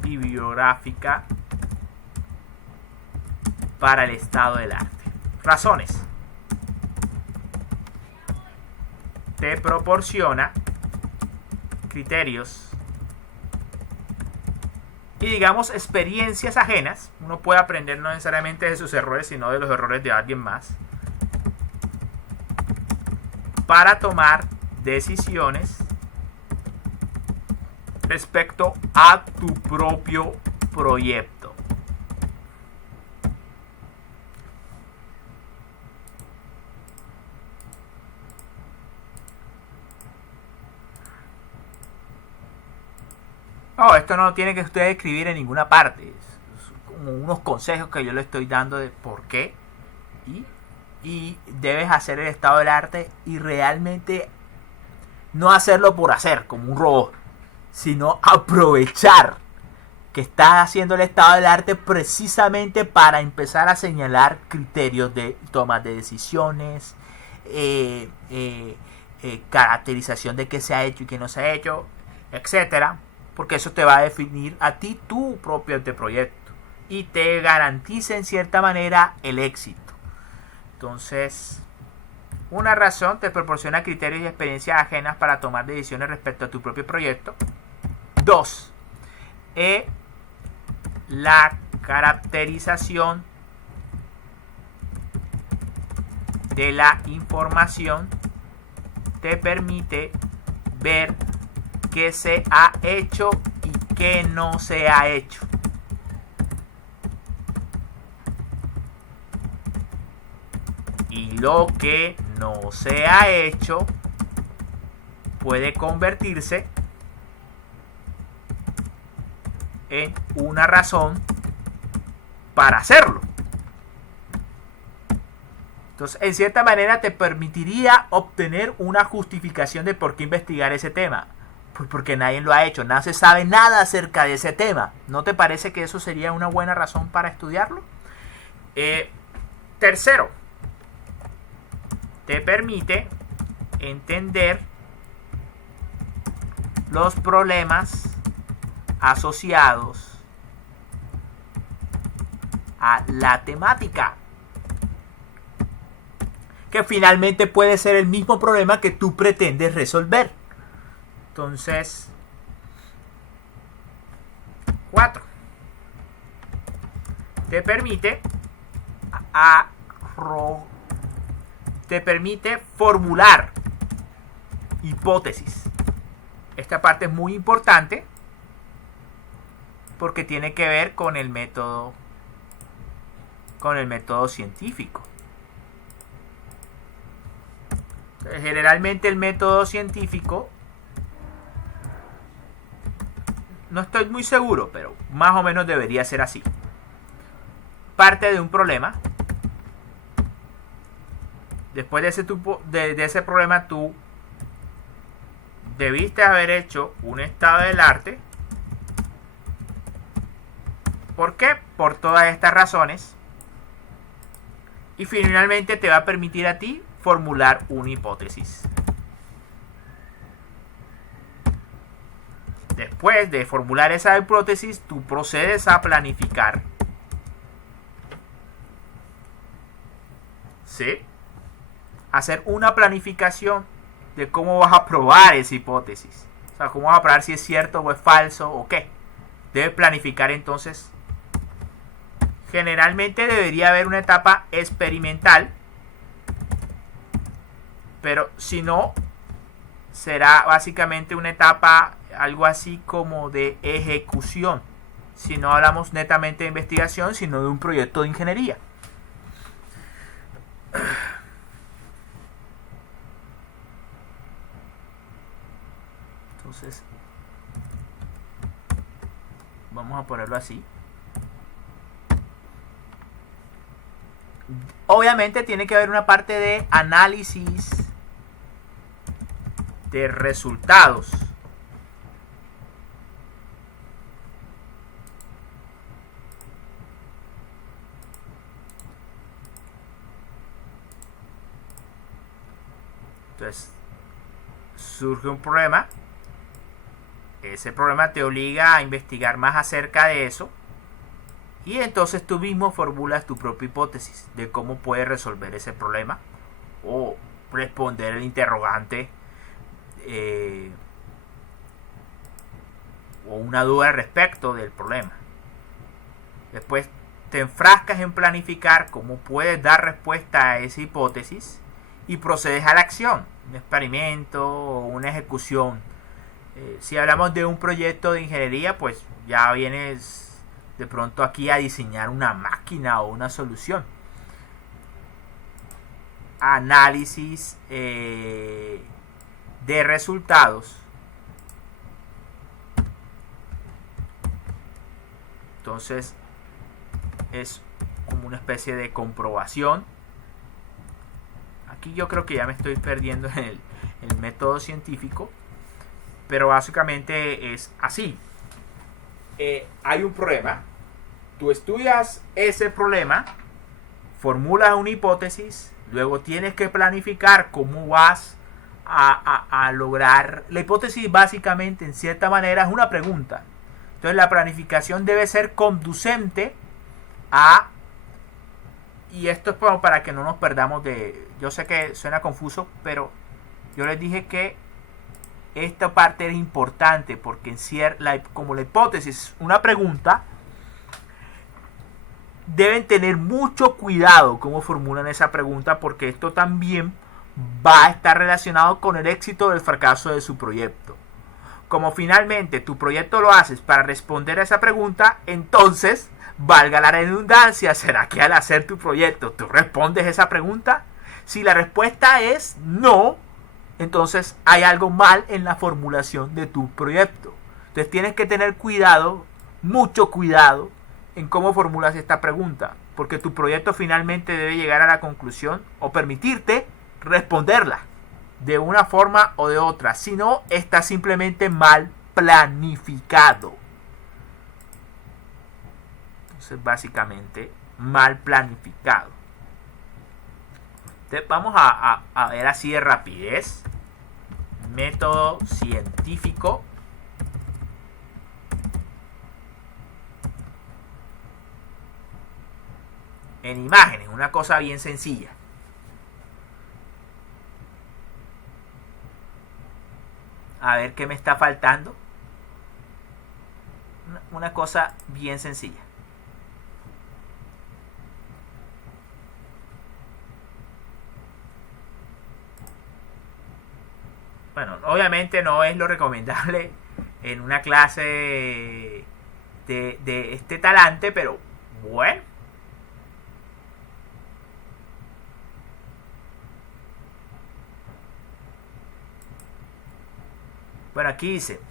bibliográfica para el estado del arte? Razones. Te proporciona criterios y digamos experiencias ajenas. Uno puede aprender no necesariamente de sus errores, sino de los errores de alguien más, para tomar decisiones respecto a tu propio proyecto. No, esto no tiene que usted escribir en ninguna parte. Es como unos consejos que yo le estoy dando de por qué. Y debes hacer el estado del arte y realmente no hacerlo por hacer, como un robot, sino aprovechar que estás haciendo el estado del arte precisamente para empezar a señalar criterios de toma de decisiones, caracterización de qué se ha hecho y qué no se ha hecho, etcétera. Porque eso te va a definir a ti tu propio anteproyecto y te garantiza en cierta manera el éxito. Entonces, una razón te proporciona criterios y experiencias ajenas para tomar decisiones respecto a tu propio proyecto. 2. La caracterización de la información te permite ver qué se ha hecho y qué no se ha hecho. Y lo que no se ha hecho puede convertirse en una razón para hacerlo. Entonces, en cierta manera te permitiría obtener una justificación de por qué investigar ese tema. Pues porque nadie lo ha hecho, no se sabe nada acerca de ese tema. ¿No te parece que eso sería una buena razón para estudiarlo? Tercero, te permite entender los problemas asociados a la temática, que finalmente puede ser el mismo problema que tú pretendes resolver. Entonces, 4. Te permite te permite formular hipótesis. Esta parte es muy importante porque tiene que ver con el método científico. Generalmente el método científico, no estoy muy seguro, pero más o menos debería ser así. Parte de un problema. Después de ese problema, tú debiste haber hecho un estado del arte. ¿Por qué? Por todas estas razones. Y finalmente te va a permitir a ti formular una hipótesis. Después de formular esa hipótesis, tú procedes a planificar. ¿Sí? Hacer una planificación de cómo vas a probar esa hipótesis. O sea, cómo vas a probar si es cierto o es falso o qué. Debes planificar entonces. Generalmente debería haber una etapa experimental, pero si no, será básicamente una etapa algo así como de ejecución. Si no hablamos netamente de investigación, sino de un proyecto de ingeniería. Entonces, vamos a ponerlo así. Obviamente tiene que haber una parte de análisis de resultados. Entonces, surge un problema. Ese problema te obliga a investigar más acerca de eso. Y entonces tú mismo formulas tu propia hipótesis de cómo puedes resolver ese problema o responder el interrogante o una duda respecto del problema. Después te enfrascas en planificar cómo puedes dar respuesta a esa hipótesis y procedes a la acción, un experimento o una ejecución. Si hablamos de un proyecto de ingeniería, pues ya vienes de pronto aquí a diseñar una máquina o una solución. Análisis de resultados. Entonces es como una especie de comprobación. Aquí yo creo que ya me estoy perdiendo en el método científico, pero básicamente es así. Hay un problema. Tú estudias ese problema, formulas una hipótesis, luego tienes que planificar cómo vas a lograr. La hipótesis básicamente, en cierta manera, es una pregunta. Entonces la planificación debe ser conducente a... Y esto es para que no nos perdamos de... Yo sé que suena confuso, pero yo les dije que esta parte era importante porque como la hipótesis es una pregunta, deben tener mucho cuidado cómo formulan esa pregunta porque esto también va a estar relacionado con el éxito o el fracaso de su proyecto. Como finalmente tu proyecto lo haces para responder a esa pregunta, entonces, valga la redundancia, ¿será que al hacer tu proyecto tú respondes esa pregunta? Si la respuesta es no, entonces hay algo mal en la formulación de tu proyecto. Entonces tienes que tener cuidado, mucho cuidado, en cómo formulas esta pregunta, porque tu proyecto finalmente debe llegar a la conclusión o permitirte responderla de una forma o de otra. Si no, está simplemente mal planificado. Entonces, básicamente, mal planificado. Entonces, vamos a ver así de rapidez. Método científico. En imágenes, una cosa bien sencilla. A ver qué me está faltando. Una cosa bien sencilla. Bueno, obviamente no es lo recomendable en una clase de este talante, pero bueno. Bueno, aquí dice: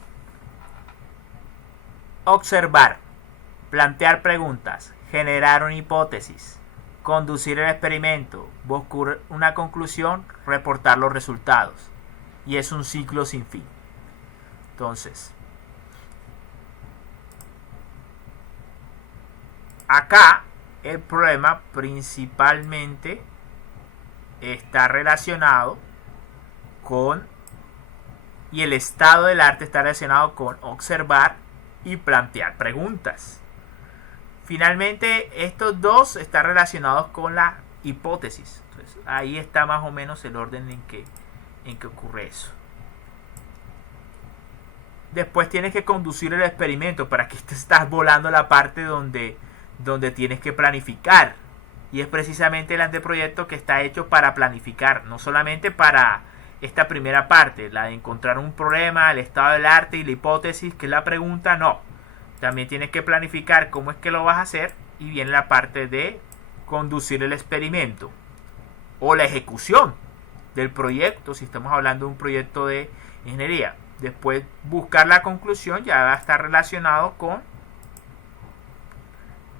observar, plantear preguntas, generar una hipótesis, conducir el experimento, buscar una conclusión, reportar los resultados. Y es un ciclo sin fin. Entonces, acá el problema principalmente está relacionado con, y el estado del arte está relacionado con observar y plantear preguntas. Finalmente, estos dos están relacionados con la hipótesis. Entonces, ahí está más o menos el orden en que ocurre eso. Después tienes que conducir el experimento. Para que te estás volando la parte donde tienes que planificar. Y es precisamente el anteproyecto que está hecho para planificar. No solamente para esta primera parte, la de encontrar un problema, el estado del arte y la hipótesis, que es la pregunta, no. También tienes que planificar cómo es que lo vas a hacer. Y viene la parte de conducir el experimento o la ejecución del proyecto, si estamos hablando de un proyecto de ingeniería. Después buscar la conclusión ya va a estar relacionado con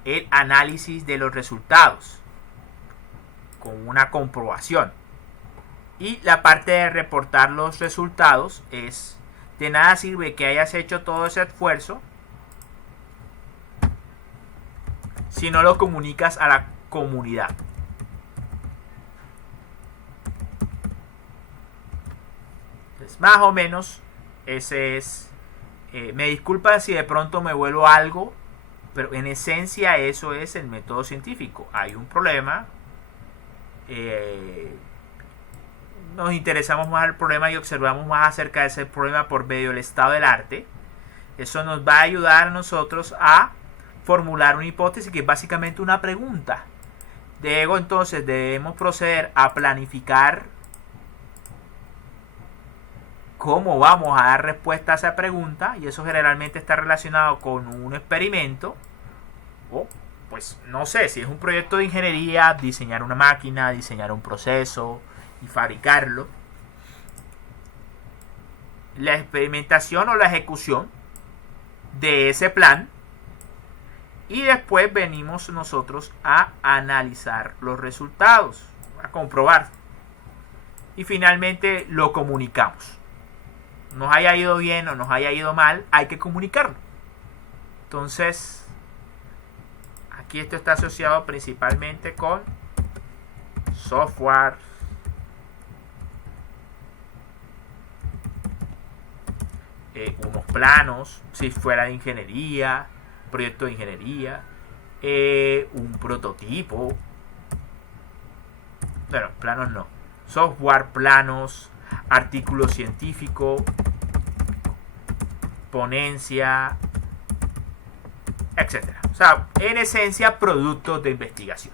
el análisis de los resultados, con una comprobación. Y la parte de reportar los resultados es: de nada sirve que hayas hecho todo ese esfuerzo si no lo comunicas a la comunidad. Entonces, más o menos ese es. Me disculpan si de pronto me vuelvo algo, pero en esencia eso es el método científico. Hay un problema, nos interesamos más al problema y observamos más acerca de ese problema por medio del estado del arte. Eso nos va a ayudar a nosotros a formular una hipótesis, que es básicamente una pregunta. Luego entonces debemos proceder a planificar cómo vamos a dar respuesta a esa pregunta, y eso generalmente está relacionado con un experimento, o pues no sé, si es un proyecto de ingeniería, diseñar una máquina, diseñar un proceso y fabricarlo. La experimentación o la ejecución de ese plan, y después venimos nosotros a analizar los resultados, a comprobar, y finalmente lo comunicamos. Nos haya ido bien o nos haya ido mal, hay que comunicarlo. Entonces, aquí esto está asociado principalmente con software, unos planos, si fuera de ingeniería, proyecto de ingeniería, un prototipo. Bueno, planos no. Software, planos, artículo científico, ponencia, etcétera. O sea, en esencia, productos de investigación.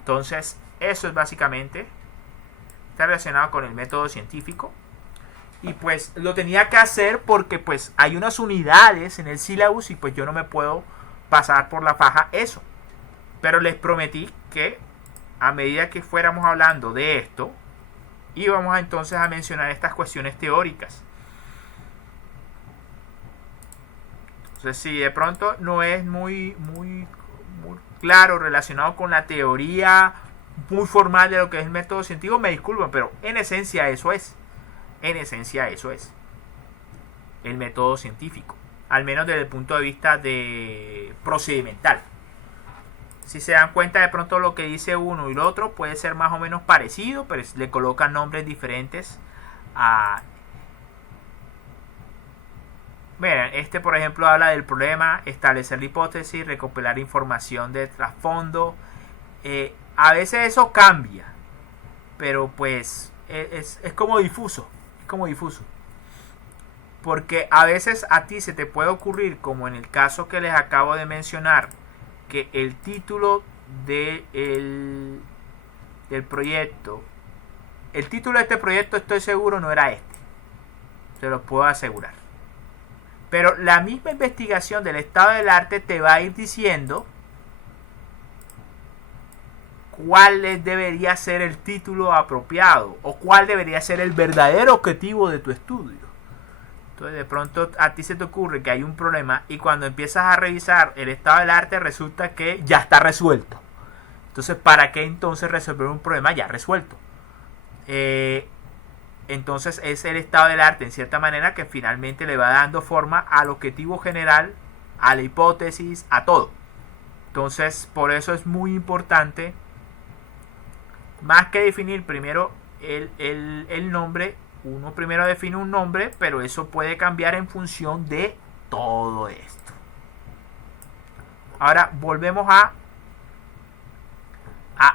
Entonces, eso es básicamente, está relacionado con el método científico. Y pues lo tenía que hacer porque pues hay unas unidades en el sílabus y pues yo no me puedo pasar por la faja eso. Pero les prometí que a medida que fuéramos hablando de esto, íbamos entonces a mencionar estas cuestiones teóricas. Entonces, si de pronto no es muy claro relacionado con la teoría muy formal de lo que es el método científico, me disculpan, pero en esencia eso es. En esencia eso es el método científico, al menos desde el punto de vista de procedimental. Si se dan cuenta, de pronto lo que dice uno y el otro puede ser más o menos parecido, pero le colocan nombres diferentes a... Miren, este por ejemplo habla del problema, establecer la hipótesis, recopilar información de trasfondo. A veces eso cambia, pero pues es como difuso. Como difuso, porque a veces a ti se te puede ocurrir, como en el caso que les acabo de mencionar, que el título del proyecto, el título de este proyecto, estoy seguro, no era este, te lo puedo asegurar. Pero la misma investigación del estado del arte te va a ir diciendo cuál debería ser el título apropiado o cuál debería ser el verdadero objetivo de tu estudio. Entonces de pronto a ti se te ocurre que hay un problema y cuando empiezas a revisar el estado del arte resulta que ya está resuelto. Entonces, ¿para qué entonces resolver un problema ya resuelto? Entonces es el estado del arte en cierta manera que finalmente le va dando forma al objetivo general, a la hipótesis, a todo. Entonces por eso es muy importante, más que definir primero el nombre, uno primero define un nombre, pero eso puede cambiar en función de todo esto. Ahora volvemos a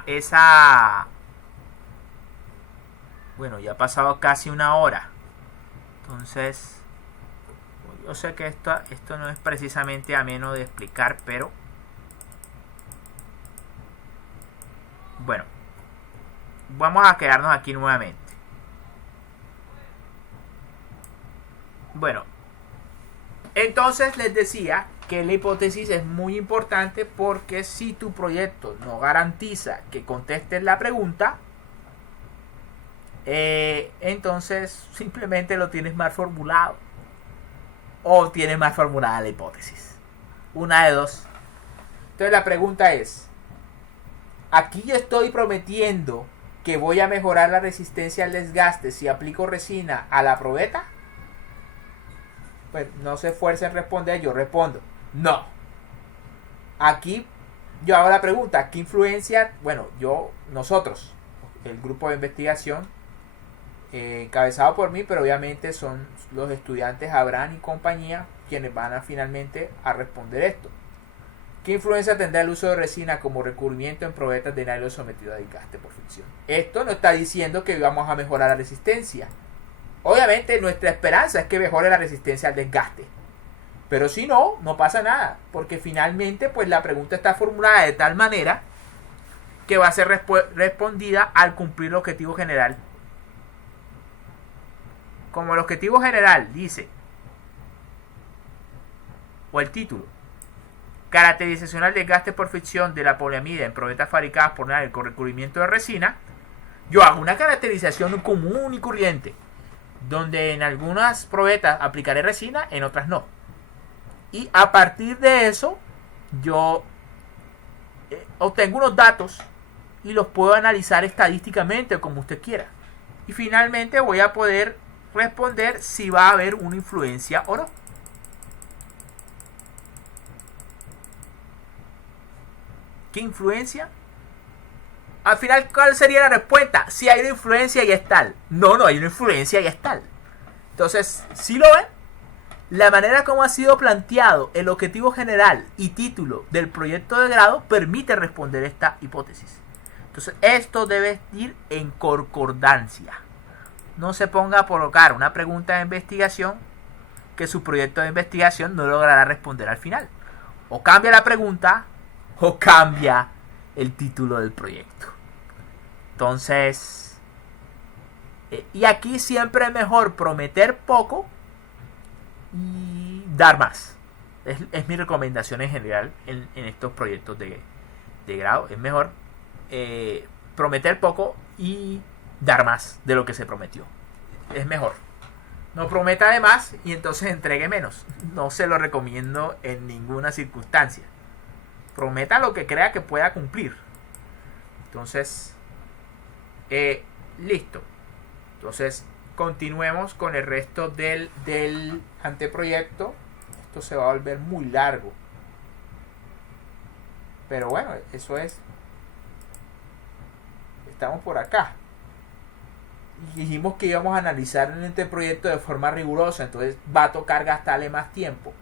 esa... Bueno, ya ha pasado casi una hora. Entonces, yo sé que esto no es precisamente ameno de explicar, pero bueno, vamos a quedarnos aquí nuevamente. Bueno, entonces les decía que la hipótesis es muy importante porque si tu proyecto no garantiza que contestes la pregunta, entonces simplemente lo tienes mal formulado o tienes mal formulada la hipótesis. Una de dos. Entonces la pregunta es, aquí yo estoy prometiendo que voy a mejorar la resistencia al desgaste si aplico resina a la probeta. Pues no se esfuercen en responder, yo respondo no. Aquí yo hago la pregunta, ¿qué influencia? Bueno, nosotros, el grupo de investigación encabezado por mí, pero obviamente son los estudiantes Abraham y compañía quienes van a finalmente a responder esto. ¿Qué influencia tendrá el uso de resina como recubrimiento en probetas de nylon sometido a desgaste por fricción? Esto no está diciendo que vamos a mejorar la resistencia. Obviamente nuestra esperanza es que mejore la resistencia al desgaste. Pero si no, no pasa nada. Porque finalmente pues la pregunta está formulada de tal manera que va a ser respondida al cumplir el objetivo general. Como el objetivo general dice, o el título, caracterización al desgaste por fricción de la poliamida en probetas fabricadas por nylon con recubrimiento de resina, yo hago una caracterización común y corriente, donde en algunas probetas aplicaré resina, en otras no. Y a partir de eso, yo obtengo unos datos y los puedo analizar estadísticamente o como usted quiera. Y finalmente voy a poder responder si va a haber una influencia o no. ¿Qué influencia? Al final, ¿cuál sería la respuesta? Si hay una influencia y es tal. No hay una influencia y es tal. Entonces, si lo ven, la manera como ha sido planteado el objetivo general y título del proyecto de grado permite responder esta hipótesis. Entonces, esto debe ir en concordancia. No se ponga a colocar una pregunta de investigación que su proyecto de investigación no logrará responder al final. O cambia la pregunta o cambia el título del proyecto. Entonces, y aquí siempre es mejor prometer poco y dar más. Es mi recomendación en general en estos proyectos de grado. Es mejor prometer poco y dar más de lo que se prometió. Es mejor. No prometa de más y entonces entregue menos. No se lo recomiendo en ninguna circunstancia. Prometa lo que crea que pueda cumplir. Entonces, listo. Entonces, continuemos con el resto del anteproyecto. Esto se va a volver muy largo. Pero bueno, eso es. Estamos por acá. Y dijimos que íbamos a analizar el anteproyecto de forma rigurosa. Entonces va a tocar gastarle más tiempo.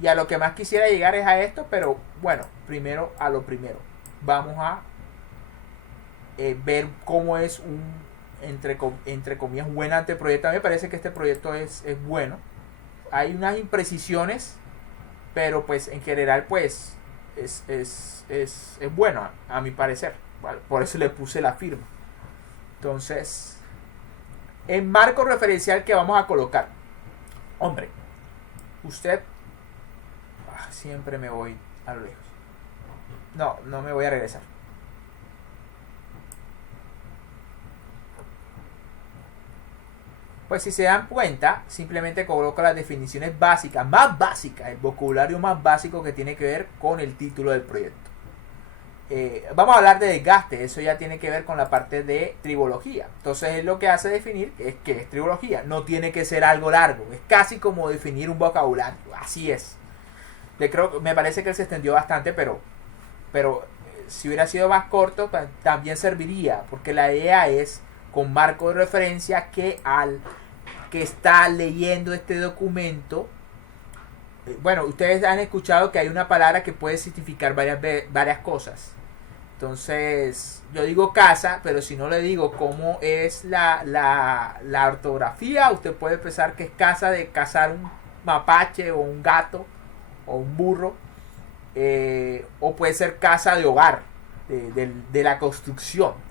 Y a lo que más quisiera llegar es a esto. Pero bueno, primero a lo primero. Vamos a ver cómo es un entre comillas buen anteproyecto. A mí me parece que este proyecto es bueno. Hay unas imprecisiones, pero pues en general pues es bueno a mi parecer. Por eso le puse la firma. Entonces el marco referencial que vamos a colocar. Hombre, usted... siempre me voy a lo lejos. No me voy a regresar. Pues si se dan cuenta, simplemente coloco las definiciones básicas, más básicas, el vocabulario más básico que tiene que ver con el título del proyecto. Vamos a hablar de desgaste, eso ya tiene que ver con la parte de tribología. Entonces es lo que hace definir que es tribología. No tiene que ser algo largo, es casi como definir un vocabulario, así es. Me parece que él se extendió bastante, pero si hubiera sido más corto también serviría, porque la idea es con marco de referencia que al que está leyendo este documento, bueno, ustedes han escuchado que hay una palabra que puede significar varias cosas. Entonces yo digo casa, pero si no le digo cómo es la ortografía, usted puede pensar que es casa de cazar un mapache o un gato o un burro, o puede ser casa de hogar, de la construcción.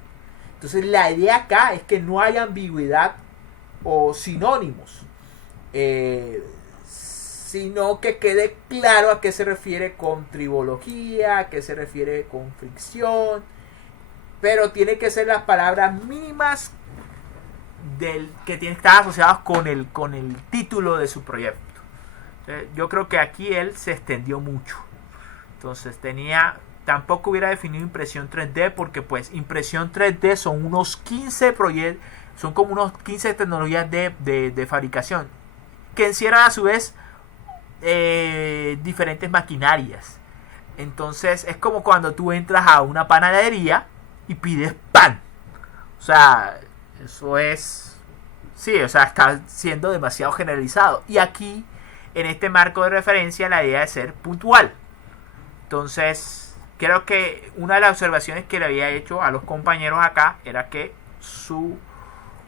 Entonces la idea acá es que no haya ambigüedad o sinónimos, sino que quede claro a qué se refiere con tribología, a qué se refiere con fricción, pero tiene que ser las palabras mínimas que tienen que estar asociadas con el título de su proyecto. Yo creo que aquí él se extendió mucho. Entonces tampoco hubiera definido impresión 3D, porque pues impresión 3D son unos 15 proyectos, son como unos 15 tecnologías de fabricación que encierran a su vez diferentes maquinarias. Entonces es como cuando tú entras a una panadería y pides pan. O sea, eso es... Sí, o sea, está siendo demasiado generalizado. Y aquí, en este marco de referencia, la idea es ser puntual. Entonces, creo que una de las observaciones que le había hecho a los compañeros acá era que su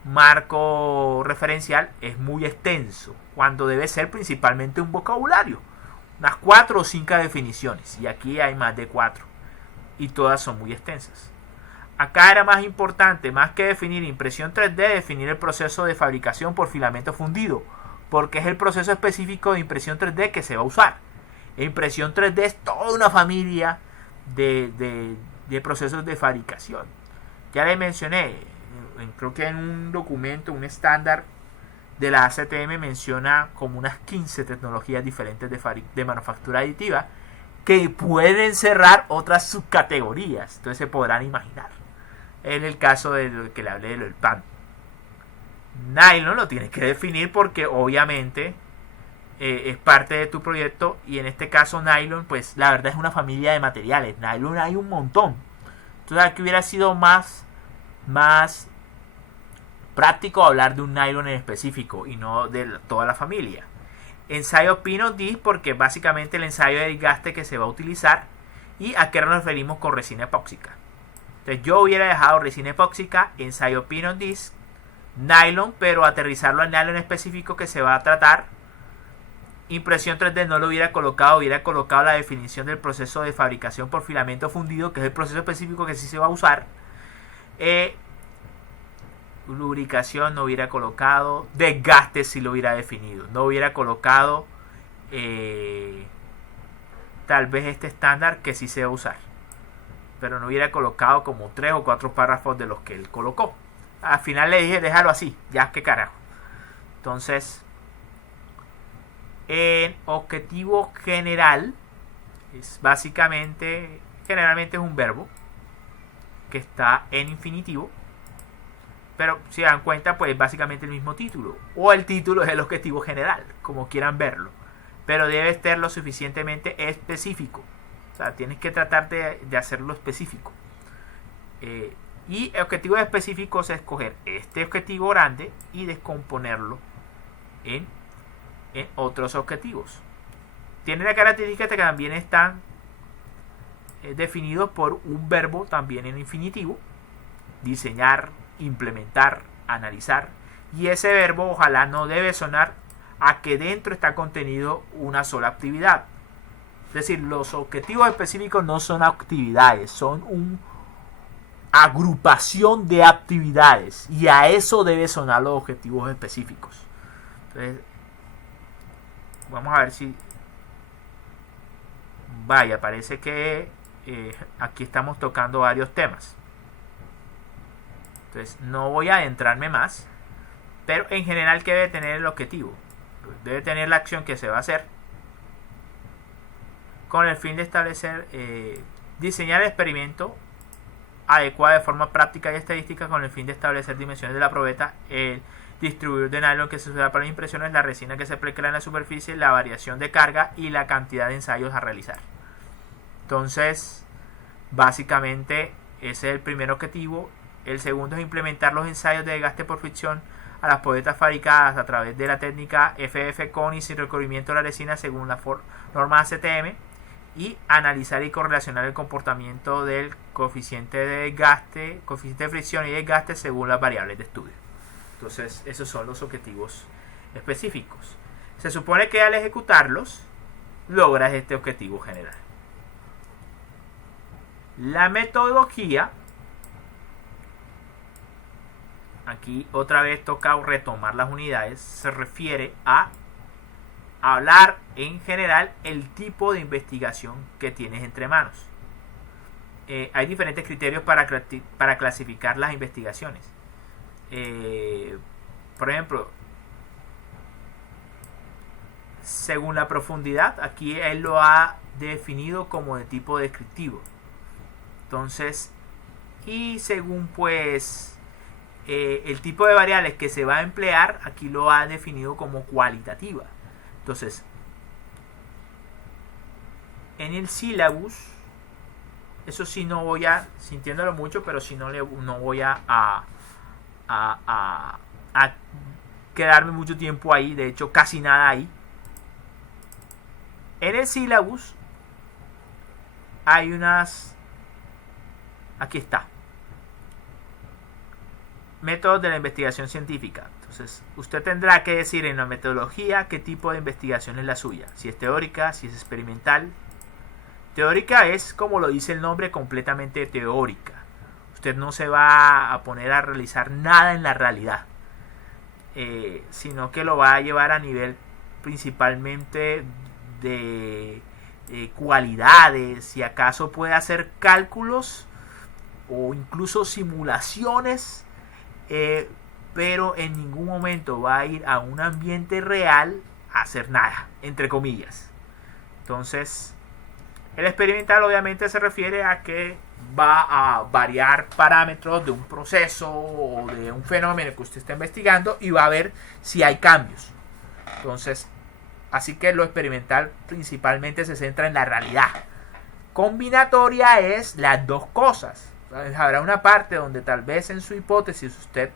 marco referencial es muy extenso, cuando debe ser principalmente un vocabulario, unas 4 o 5 definiciones, y aquí hay más de 4 y todas son muy extensas. Acá era más importante, más que definir impresión 3D, definir el proceso de fabricación por filamento fundido, porque es el proceso específico de impresión 3D que se va a usar. Impresión 3D es toda una familia de procesos de fabricación. Ya le mencioné, creo que en un documento, un estándar de la ACTM menciona como unas 15 tecnologías diferentes de manufactura aditiva que pueden cerrar otras subcategorías. Entonces se podrán imaginar. En el caso de lo que le hablé del pan, nylon lo tienes que definir porque obviamente es parte de tu proyecto, y en este caso nylon, pues la verdad es una familia de materiales. Nylon hay un montón. Entonces aquí hubiera sido más práctico hablar de un nylon en específico y no de toda la familia. Ensayo Pin-on-Disc, porque básicamente el ensayo de desgaste que se va a utilizar, y a qué nos referimos con resina epóxica. Entonces yo hubiera dejado resina epóxica, ensayo Pin-on-Disc, nylon, pero aterrizarlo al nylon específico que se va a tratar. Impresión 3D no lo hubiera colocado la definición del proceso de fabricación por filamento fundido, que es el proceso específico que sí se va a usar. Lubricación no hubiera colocado, desgaste sí lo hubiera definido, no hubiera colocado tal vez este estándar que sí se va a usar, pero no hubiera colocado como 3 o 4 párrafos de los que él colocó. Al final le dije déjalo así, ya que carajo. Entonces, en objetivo general es básicamente, generalmente es un verbo que está en infinitivo, pero si dan cuenta, pues básicamente el mismo título, o el título es el objetivo general, como quieran verlo, pero debe ser lo suficientemente específico. O sea, tienes que tratar de hacerlo específico, y objetivos específicos es escoger este objetivo grande y descomponerlo en otros objetivos. Tiene la característica que también están definidos por un verbo también en infinitivo: diseñar, implementar, analizar. Y ese verbo ojalá no debe sonar a que dentro está contenido una sola actividad. Es decir, los objetivos específicos no son actividades, son agrupación de actividades, y a eso debe sonar los objetivos específicos. Entonces, vamos a ver si... Vaya, parece que aquí estamos tocando varios temas. Entonces, no voy a adentrarme más, pero en general, ¿qué debe tener el objetivo? Debe tener la acción que se va a hacer con el fin de establecer, diseñar el experimento adecuado de forma práctica y estadística con el fin de establecer dimensiones de la probeta, el distribuidor de nylon que se usa para las impresiones, la resina que se precrea en la superficie, la variación de carga y la cantidad de ensayos a realizar. Entonces, básicamente ese es el primer objetivo. El segundo es implementar los ensayos de desgaste por fricción a las probetas fabricadas a través de la técnica FF-CONI sin recubrimiento de la resina según la norma ACTM, y analizar y correlacionar el comportamiento del coeficiente de desgaste, coeficiente de fricción y desgaste según las variables de estudio. Entonces, esos son los objetivos específicos. Se supone que al ejecutarlos logras este objetivo general. La metodología, aquí otra vez toca retomar las unidades, se refiere a hablar en general el tipo de investigación que tienes entre manos. Hay diferentes criterios para clasificar las investigaciones. Por ejemplo, según la profundidad, aquí él lo ha definido como de tipo descriptivo. Entonces, y según pues el tipo de variables que se va a emplear, aquí lo ha definido como cualitativa. Entonces, en el syllabus, eso sí no voy a, sintiéndolo mucho, pero sí no voy a quedarme mucho tiempo ahí, de hecho casi nada ahí. En el syllabus hay unas, aquí está, métodos de la investigación científica. Entonces, usted tendrá que decir en la metodología qué tipo de investigación es la suya. Si es teórica, si es experimental. Teórica es, como lo dice el nombre, completamente teórica. Usted no se va a poner a realizar nada en la realidad, sino que lo va a llevar a nivel principalmente de cualidades. Si acaso puede hacer cálculos o incluso simulaciones, pero en ningún momento va a ir a un ambiente real a hacer nada, entre comillas. Entonces, el experimental obviamente se refiere a que va a variar parámetros de un proceso o de un fenómeno que usted está investigando y va a ver si hay cambios. Entonces, así que lo experimental principalmente se centra en la realidad. Combinatoria es las dos cosas. Habrá una parte donde tal vez en su hipótesis usted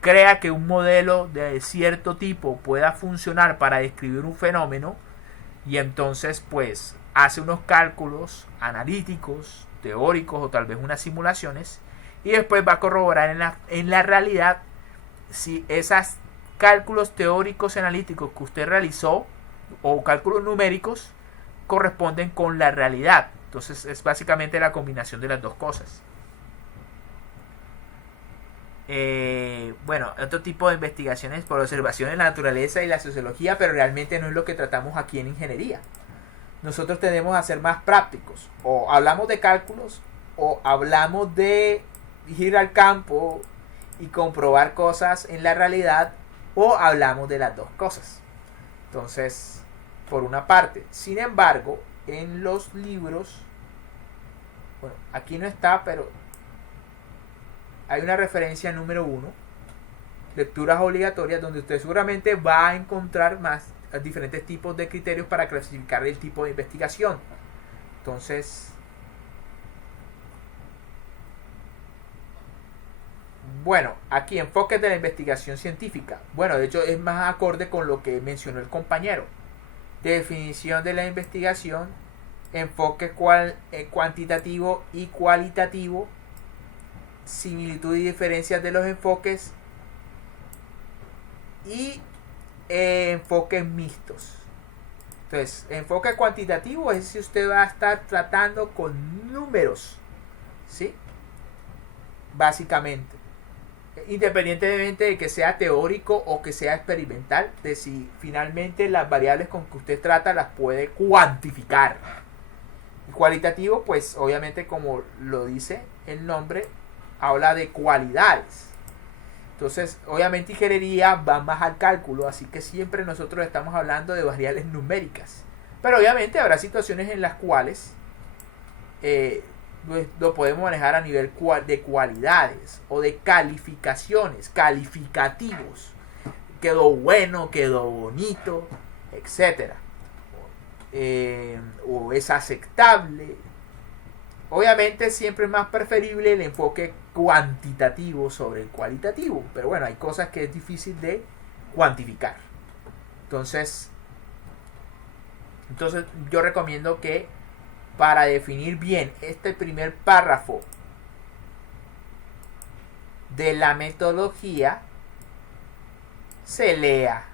crea que un modelo de cierto tipo pueda funcionar para describir un fenómeno, y entonces pues hace unos cálculos analíticos, teóricos o tal vez unas simulaciones, y después va a corroborar en la realidad si esos cálculos teóricos y analíticos que usted realizó o cálculos numéricos corresponden con la realidad. Entonces es básicamente la combinación de las dos cosas. Bueno, otro tipo de investigaciones por observación de la naturaleza y la sociología, pero realmente no es lo que tratamos aquí en ingeniería. Nosotros tendemos a ser más prácticos. O hablamos de cálculos, o hablamos de ir al campo y comprobar cosas en la realidad, o hablamos de las dos cosas. Entonces, por una parte. Sin embargo, en los libros, bueno, aquí no está, pero hay una referencia número 1, lecturas obligatorias, donde usted seguramente va a encontrar más diferentes tipos de criterios para clasificar el tipo de investigación. Entonces, bueno, aquí enfoques de la investigación científica. Bueno, de hecho es más acorde con lo que mencionó el compañero. Definición de la investigación, enfoque cuantitativo y cualitativo, similitud y diferencias de los enfoques y enfoques mixtos. Entonces, enfoque cuantitativo es si usted va a estar tratando con números, ¿sí? básicamente. Independientemente de que sea teórico o que sea experimental, de si finalmente las variables con que usted trata las puede cuantificar. Y cualitativo, pues obviamente como lo dice el nombre, habla de cualidades. Entonces, obviamente ingeniería va más al cálculo, así que siempre nosotros estamos hablando de variables numéricas. Pero obviamente habrá situaciones en las cuales lo podemos manejar a nivel de cualidades o de calificaciones, calificativos. Quedó bueno, quedó bonito, etcétera. O es aceptable. Obviamente siempre es más preferible el enfoque cuantitativo sobre el cualitativo, pero bueno, hay cosas que es difícil de cuantificar. Entonces yo recomiendo que para definir bien este primer párrafo de la metodología se lea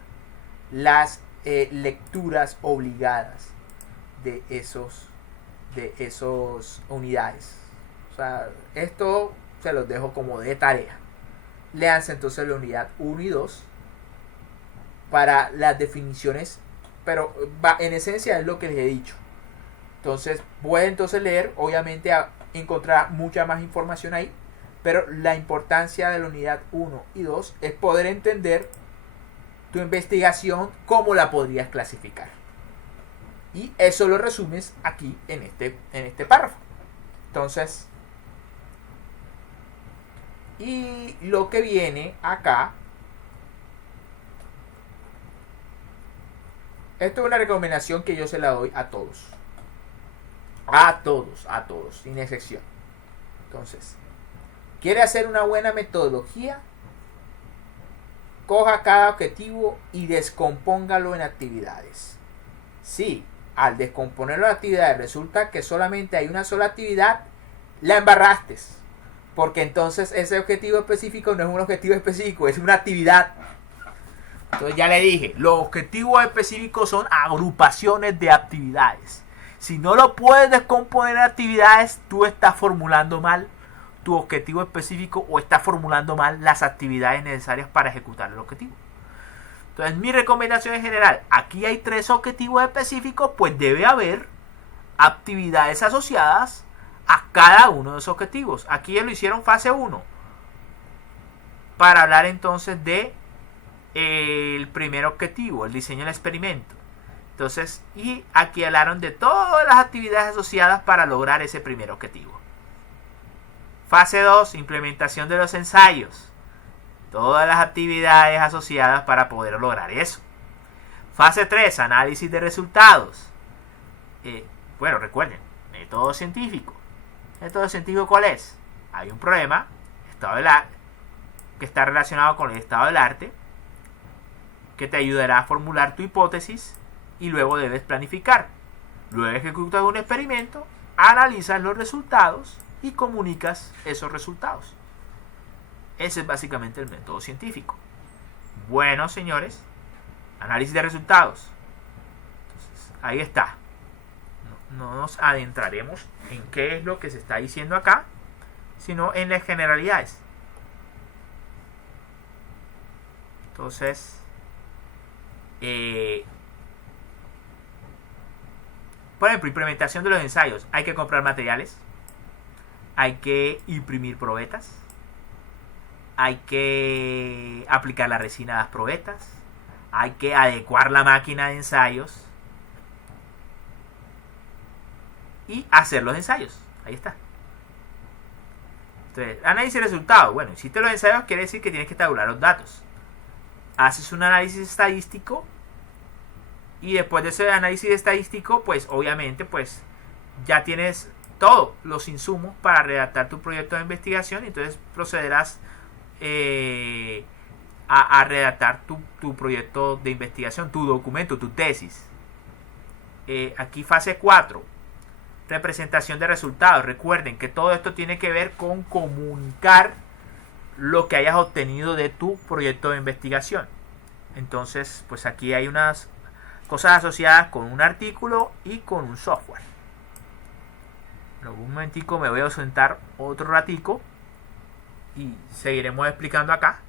las lecturas obligadas de esos unidades. O sea, esto se los dejo como de tarea. Léanse entonces la unidad 1 y 2 para las definiciones, pero en esencia es lo que les he dicho. Entonces pueden leer, obviamente encontrar mucha más información ahí, pero la importancia de la unidad 1 y 2 es poder entender tu investigación, cómo la podrías clasificar. Y eso lo resumes aquí en este párrafo. Entonces, y lo que viene acá, esto es una recomendación que yo se la doy a todos. A todos, sin excepción. Entonces, ¿quiere hacer una buena metodología? Coja cada objetivo y descompóngalo en actividades. Sí, al descomponerlo en actividades resulta que solamente hay una sola actividad, la embarraste. Porque entonces ese objetivo específico no es un objetivo específico, es una actividad. Entonces ya le dije, los objetivos específicos son agrupaciones de actividades. Si no lo puedes descomponer en actividades, tú estás formulando mal tu objetivo específico o estás formulando mal las actividades necesarias para ejecutar el objetivo. Entonces mi recomendación en general, aquí hay 3 objetivos específicos, pues debe haber actividades asociadas a cada uno de esos objetivos. Aquí ya lo hicieron fase 1 para hablar entonces de el primer objetivo, el diseño del experimento. Entonces, y aquí hablaron de todas las actividades asociadas para lograr ese primer objetivo. Fase 2, implementación de los ensayos. Todas las actividades asociadas para poder lograr eso. Fase 3, análisis de resultados. Bueno, recuerden, método científico. ¿Método científico cuál es? Hay un problema, que está relacionado con el estado del arte, que te ayudará a formular tu hipótesis y luego debes planificar. Luego ejecutas un experimento, analizas los resultados y comunicas esos resultados. Ese es básicamente el método científico. Bueno, señores, análisis de resultados. Entonces, ahí está. No nos adentraremos en qué es lo que se está diciendo acá, sino en las generalidades. Entonces, por ejemplo, implementación de los ensayos. Hay que comprar materiales, hay que imprimir probetas, hay que aplicar la resina a las probetas, hay que adecuar la máquina de ensayos y hacer los ensayos. Ahí está. Entonces, análisis de resultados. Bueno, hiciste los ensayos, quiere decir que tienes que tabular los datos. Haces un análisis estadístico y después de ese análisis estadístico, pues obviamente pues ya tienes todos los insumos para redactar tu proyecto de investigación y entonces procederás a redactar tu proyecto de investigación, tu documento, tu tesis. Aquí fase 4, representación de resultados. Recuerden que todo esto tiene que ver con comunicar lo que hayas obtenido de tu proyecto de investigación. Entonces, pues aquí hay unas cosas asociadas con un artículo y con un software. En algún momentico me voy a ausentar otro ratico y seguiremos explicando acá.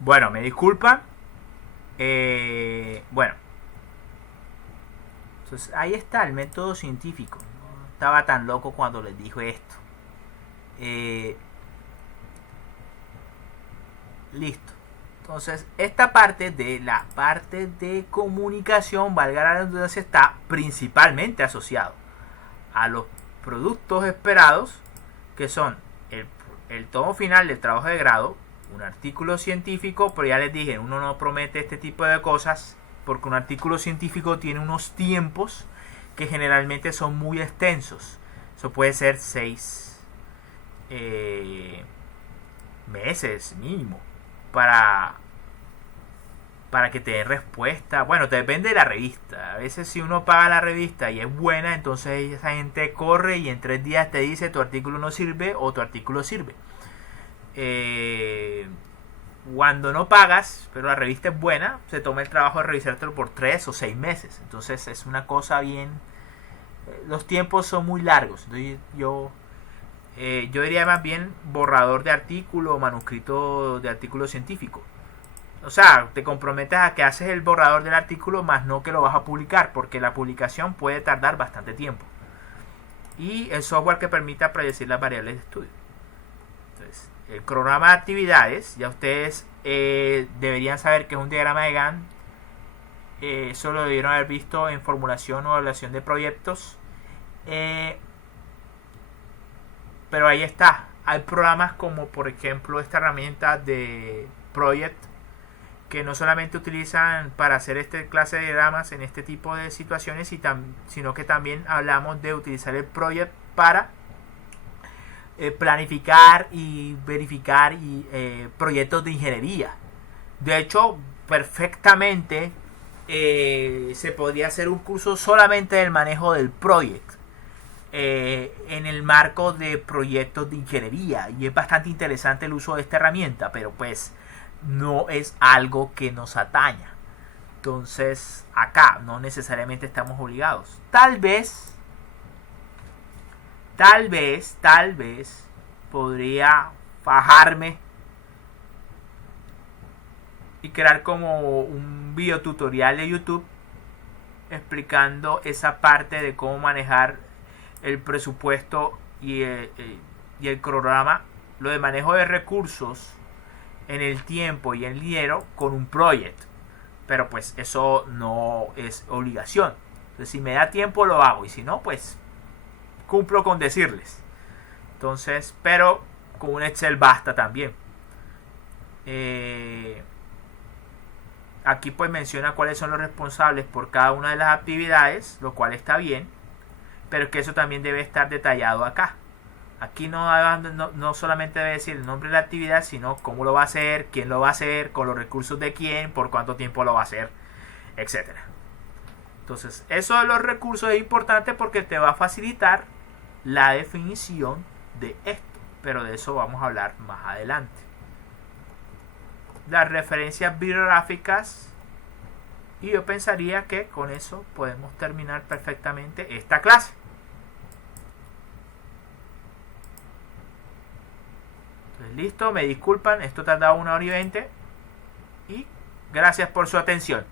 Bueno, me disculpan. Bueno, entonces ahí está el método científico. No estaba tan loco cuando les dije esto. Listo. Entonces, esta parte de la parte de comunicación, valga la redundancia, está principalmente asociado a los productos esperados, que son el tomo final del trabajo de grado, un artículo científico, pero ya les dije, uno no promete este tipo de cosas, porque un artículo científico tiene unos tiempos que generalmente son muy extensos. Eso puede ser 6 meses mínimo para que te den respuesta. Bueno, depende de la revista. A veces si uno paga la revista y es buena, entonces esa gente corre y en 3 días te dice tu artículo no sirve o tu artículo sirve. Cuando no pagas, pero la revista es buena, se toma el trabajo de revisártelo por 3 o 6 meses. Entonces es una cosa bien... los tiempos son muy largos. Entonces, yo diría más bien borrador de artículo o manuscrito de artículo científico. O sea, te comprometes a que haces el borrador del artículo, más no que lo vas a publicar, porque la publicación puede tardar bastante tiempo. Y el software que permita predecir las variables de estudio. Entonces, el cronograma de actividades, ya ustedes deberían saber que es un diagrama de Gantt. Eso lo debieron haber visto en formulación o evaluación de proyectos. Pero ahí está. Hay programas como por ejemplo esta herramienta de Project, que no solamente utilizan para hacer este clase de diagramas en este tipo de situaciones, sino que también hablamos de utilizar el Project para planificar y verificar proyectos de ingeniería. De hecho, perfectamente se podría hacer un curso solamente del manejo del Project en el marco de proyectos de ingeniería, y es bastante interesante el uso de esta herramienta, pero pues no es algo que nos ataña. Entonces acá no necesariamente estamos obligados. Tal vez podría fajarme y crear como un video tutorial de YouTube explicando esa parte de cómo manejar el presupuesto y el cronograma, lo de manejo de recursos en el tiempo y en el dinero con un proyecto. Pero pues eso no es obligación. Entonces, si me da tiempo lo hago, y si no, pues cumplo con decirles. Entonces, pero con un Excel basta también. Aquí pues menciona cuáles son los responsables por cada una de las actividades, lo cual está bien, pero que eso también debe estar detallado acá. Aquí no solamente debe decir el nombre de la actividad, sino cómo lo va a hacer, quién lo va a hacer, con los recursos de quién, por cuánto tiempo lo va a hacer, etcétera. Entonces, eso de los recursos es importante porque te va a facilitar la definición de esto, pero de eso vamos a hablar más adelante. Las referencias bibliográficas, y yo pensaría que con eso podemos terminar perfectamente esta clase. Entonces, listo, me disculpan, esto tardaba 1 hora y 20 y gracias por su atención.